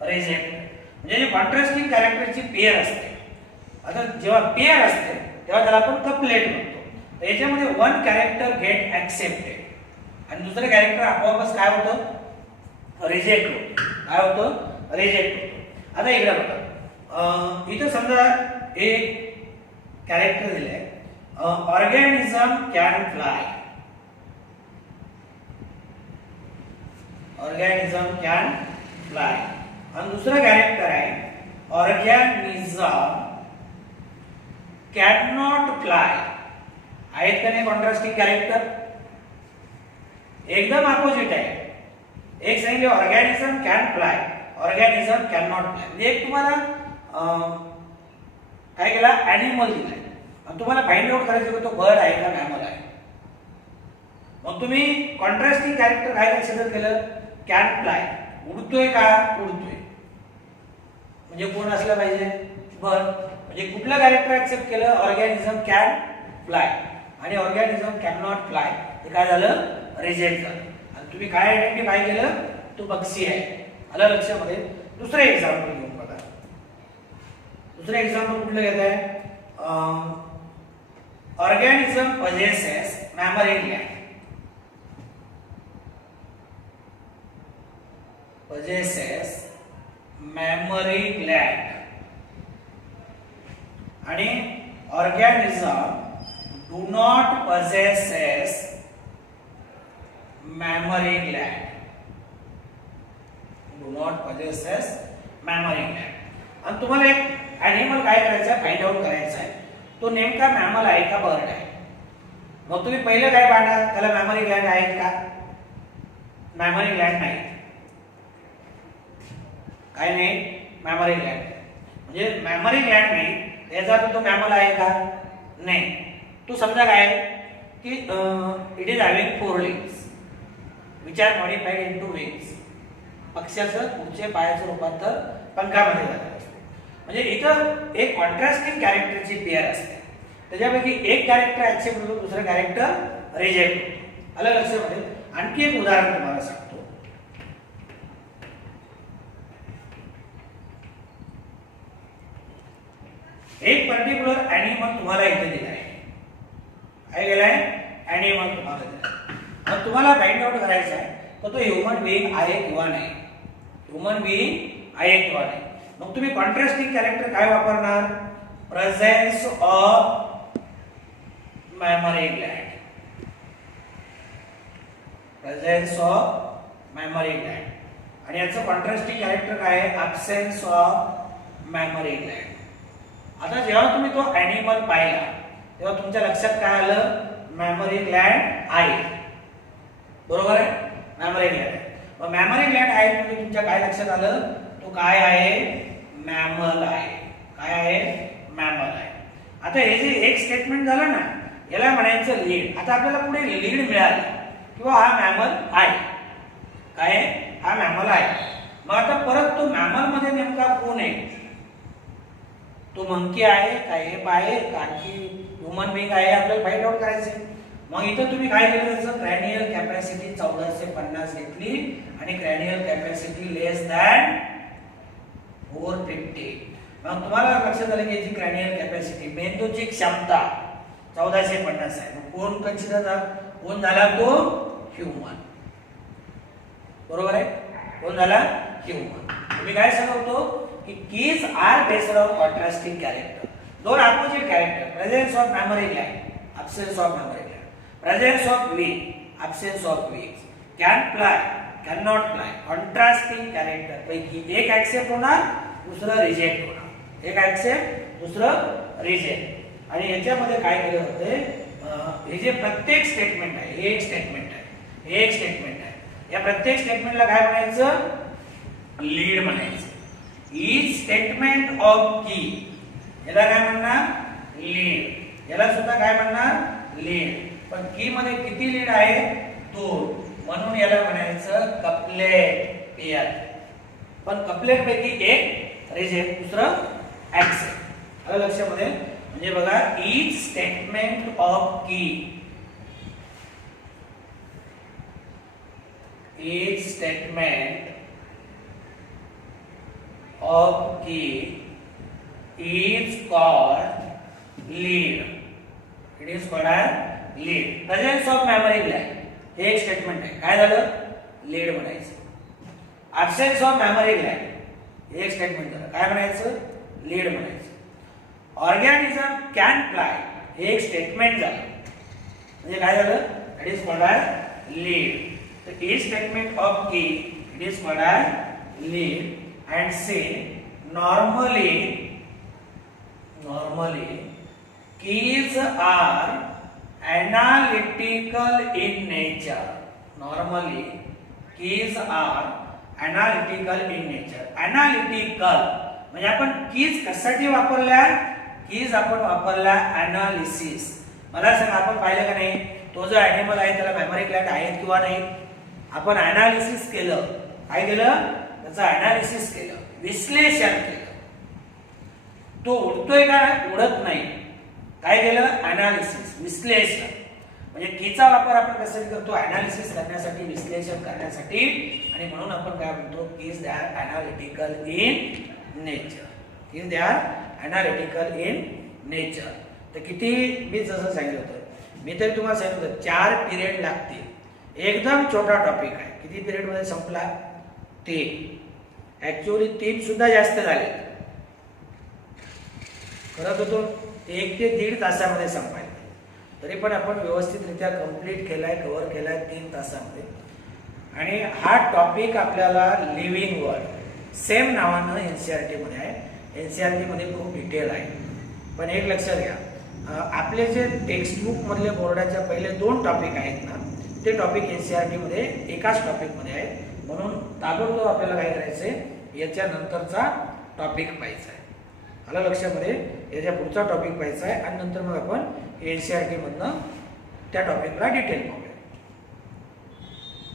rejected. म्हणजे कॉन्ट्रास्टिंग कॅरेक्टरची पेअर असते. आता जेव्हा पेअर असते तेव्हा त्याला आपण कपलेट म्हणतो. याच्यामध्ये वन कॅरेक्टर गेट ऍक्सेप्टेड आणि दुसरं कॅरेक्टर आपोआपच काय होतं? रिजेक्ट होतं. काय होतं? रिजेक्ट होतं. आता इकडे बघा, इथं समजा एक कॅरेक्टर दिलंय, organism can fly. Organism can fly. आणि दुसरं कॅरेक्टर आहे ऑर्गॅनिझम कॅन नॉट फ्लाय. आहेत का नाही कॉन्ट्रास्टिंग कॅरेक्टर? एकदम अपोजिट आहे. एक सांगितले organism can fly, organism can not fly. म्हणजे एक तुम्हाला काय केला? ॲनिमल दिलाय आणि तुम्हाला फाइंड आउट करायचं की तो बर्ड आहे का मॅमल आहे. मग तुम्ही कॉन्ट्रास्टिंग कॅरेक्टर काय कन्सिडर केलं? Can fly. उडतोय का? उडतोय. म्हणजे कोण असलं पाहिजे? बर्ड. म्हणजे कुठलं कॅरेक्टर ऍक्सेप्ट केलं? Organism can fly. आणि ऑर्गॅनिझम कॅन नॉट फ्लाय हे काय झालं? रिजेक्ट झालं. आणि तुम्ही काय आयडेंटिफाय केलं? तो पक्षी आहे. आलं लक्षामध्ये? दुसरं एक्झाम्पल घेऊन बघा. दुसरं एक्झाम्पल कुठलं घेत आहे? Organism possesses mammary gland. Possesses mammary gland. आणि organism do not possesses mammary gland. Do not possesses mammary gland. आणि तुम्हाला एक ॲनिमल काय करायचं आहे? फाइंड आउट करायचं आहे. तो नेमका मॅमल आहे का बर्ड आहे? मग तुम्ही पहिले काय पाहणार? त्याला मॅमरी ग्लँड आहेत का? मॅमरी ग्लँड नाही. काय नाही? Memory Gland. म्हणजे मॅमरी ग्लँड नाही याचा अर्थ तो मॅमल आहे का? नाही. तो समजा काय की it is having 4 limbs which are modified into wings. पक्ष्याचं पुढचे पायाचं रूपांतर पंखामध्ये झालं. म्हणजे इथं एक कॉन्ट्रास्टिंग कॅरेक्टरची पेअर असते, त्याच्यापैकी एक कॅरेक्टर ऍक्सेप्ट होतो, दुसरं कॅरेक्टर रिजेक्ट होतो. आलं लक्षामध्ये? आणखी एक उदाहरण तुम्हाला सांगतो. एक पर्टिक्युलर ॲनिमल तुम्हाला इथे दिला आहे. काय गेलाय? ॲनिमल तुम्हाला दिला. मग तुम्हाला फाइंड आउट करायचं आहे तर तो ह्युमन बिईंग आहे किंवा नाही. ह्युमन बिईंग आहे किंवा नाही. मग तुम्ही कॉन्ट्रास्टिंग कॅरेक्टर काय वापरणार? Presence of memory Gland. Presence of memory Gland. आणि याचं कॉन्ट्रास्टिंग कॅरेक्टर काय आहे? Absence of memory Gland. आता जेव्हा तुम्ही तो ॲनिमल पाहिला तेव्हा तुमच्या लक्षात काय आलं? मॅमरी ग्लँड आहे. बरोबर आहे, मॅमरी ग्लॅंड आहे. मग मॅमरी ग्लॅंड आहे म्हणजे तुमच्या काय लक्षात आलं, तो काय आहे, मॅमल आहे. काय आहे, मॅमल आहे. आता हे जे एक स्टेटमेंट झालं ना, याला म्हणायचं लीड. आता आपल्याला पुढे लीड मिळाली किंवा हा मॅमल आहे. काय आहे, हा मॅमल आहे. मग आता परत तो मॅमल मध्ये नेमका कोण आहे, तो मंकी आहे का, एप आहे का, आणखी ह्युमन बीइंग आहे, आपल्याला फाइंड आउट करायचे. मग इथं तुम्ही काय केलं, त्याचं क्रॅनियल कॅपॅसिटी 1450 घेतली आणि क्रॅनियल कॅपॅसिटी लेस दॅन 450. मग तुम्हाला लक्षात आलं की याची क्रॅनियल कॅपॅसिटी, मेंदूची क्षमता 1450 आहे. मग कोण कन्सिडर झाला, कोण झाला, तो ह्युमन. बरोबर आहे, कोण झाला, ह्युमन. तुम्ही काय सांगतो की keys are based on contrasting character. दोन opposite character, presence of memory gland, absence of memory gland, presence of wing, absence of wings, can fly, cannot fly, contrasting character पैकी एक ऍक्सेप्ट होणार, दुसरं रिजेक्ट होणार. एक ऍक्सेप्ट, दुसरं reject. आणि याच्यामध्ये काय केलं होते, हे जे प्रत्येक स्टेटमेंट आहे, हे एक स्टेटमेंट आहे, हे एक स्टेटमेंट आहे. या प्रत्येक स्टेटमेंटला काय म्हणायचं, लीड म्हणायचं. ईच स्टेटमेंट ऑफ की, याला काय म्हणणार, लीड. याला सुद्धा काय म्हणणार, लीड. पण की मध्ये किती लीड आहे, 2, म्हणून याला म्हणायचं कपलेट पेयर. पण कपलेट पैकी एक रिजेक्ट, दुसरं ऍक्सेप्ट. आलं लक्षामध्ये. म्हणजे बघा, ईच स्टेटमेंट ऑफ की, ईच स्टेटमेंट ऑफ की is called lead. It is called as lead. Presence of memory gland, हे एक स्टेटमेंट आहे. काय झालं, लीड म्हणायचं. absence of memory gland, हे एक स्टेटमेंट झालं. काय म्हणायचं, लीड म्हणायचं. organism can fly, हे एक स्टेटमेंट झालं. म्हणजे काय झालं, it is called as lead. तर each statement of key, it is called as lead. And say normally keys are analytical in nature. Normally keys are analytical in nature. Analytical म्हणजे आपण keys कशासाठी वापरल्या, keys आपण वापरल्या analysis. मला सांग, आपण पाहिलं का नाही, तो जो ॲनिमल आहे त्याला मेमरी ग्लॅंड आहेत किंवा नाही, आपण अनालिसिस केलं. काय केलं, त्याचं अनालिसिस केलं, विश्लेषण केलं. तो उडतोय का, उडत नाही, काय केलं, अनालिसिस, विश्लेषण. म्हणजे कीचा वापर आपण कशासाठी करतो, अनालिसिस करण्यासाठी, विश्लेषण करण्यासाठी. आणि म्हणून आपण काय म्हणतो, keys they are analytical in nature. Keys they are analytical in nature. तर किती, मी जसं सांगितलं होतं, मी तरी तुम्हाला सांगितलं होतं 4 पिरियड लागतील. एकदम छोटा टॉपिक आहे. किती पिरियड मध्ये संपला, 3. ऍक्च्युअली 3 सुद्धा जास्त झाले. करत होतो 1 ते 1.5 तासामध्ये संपायला. तरी पण आपण व्यवस्थितरित्या कंप्लीट केलाय, कव्हर केलाय 3 तासामध्ये. आणि हा टॉपिक आपल्याला लिव्हिंग वर्ल्ड सेम नावानं एनसीईआरटी मध्ये आहे. एनसीईआरटी मध्ये खूप डिटेल आहे. पण एक लक्षात घ्या, आपले जे टेक्स्टबुक मधले बोर्डाच्या पहिले 2 टॉपिक आहेत ना, ते टॉपिक एनसीईआरटी मध्ये एकाच टॉपिक मध्ये आहेत. म्हणून ताबडतोब आपल्याला काय करायचंय, याच्या नंतरचा टॉपिक पाहायचा आहे. आलं लक्षामध्ये, याच्या पुढचा टॉपिक पाहायचा आहे आणि नंतर मग आपण एनसीईआरटी मधनं त्या टॉपिकला डिटेल पाहूया.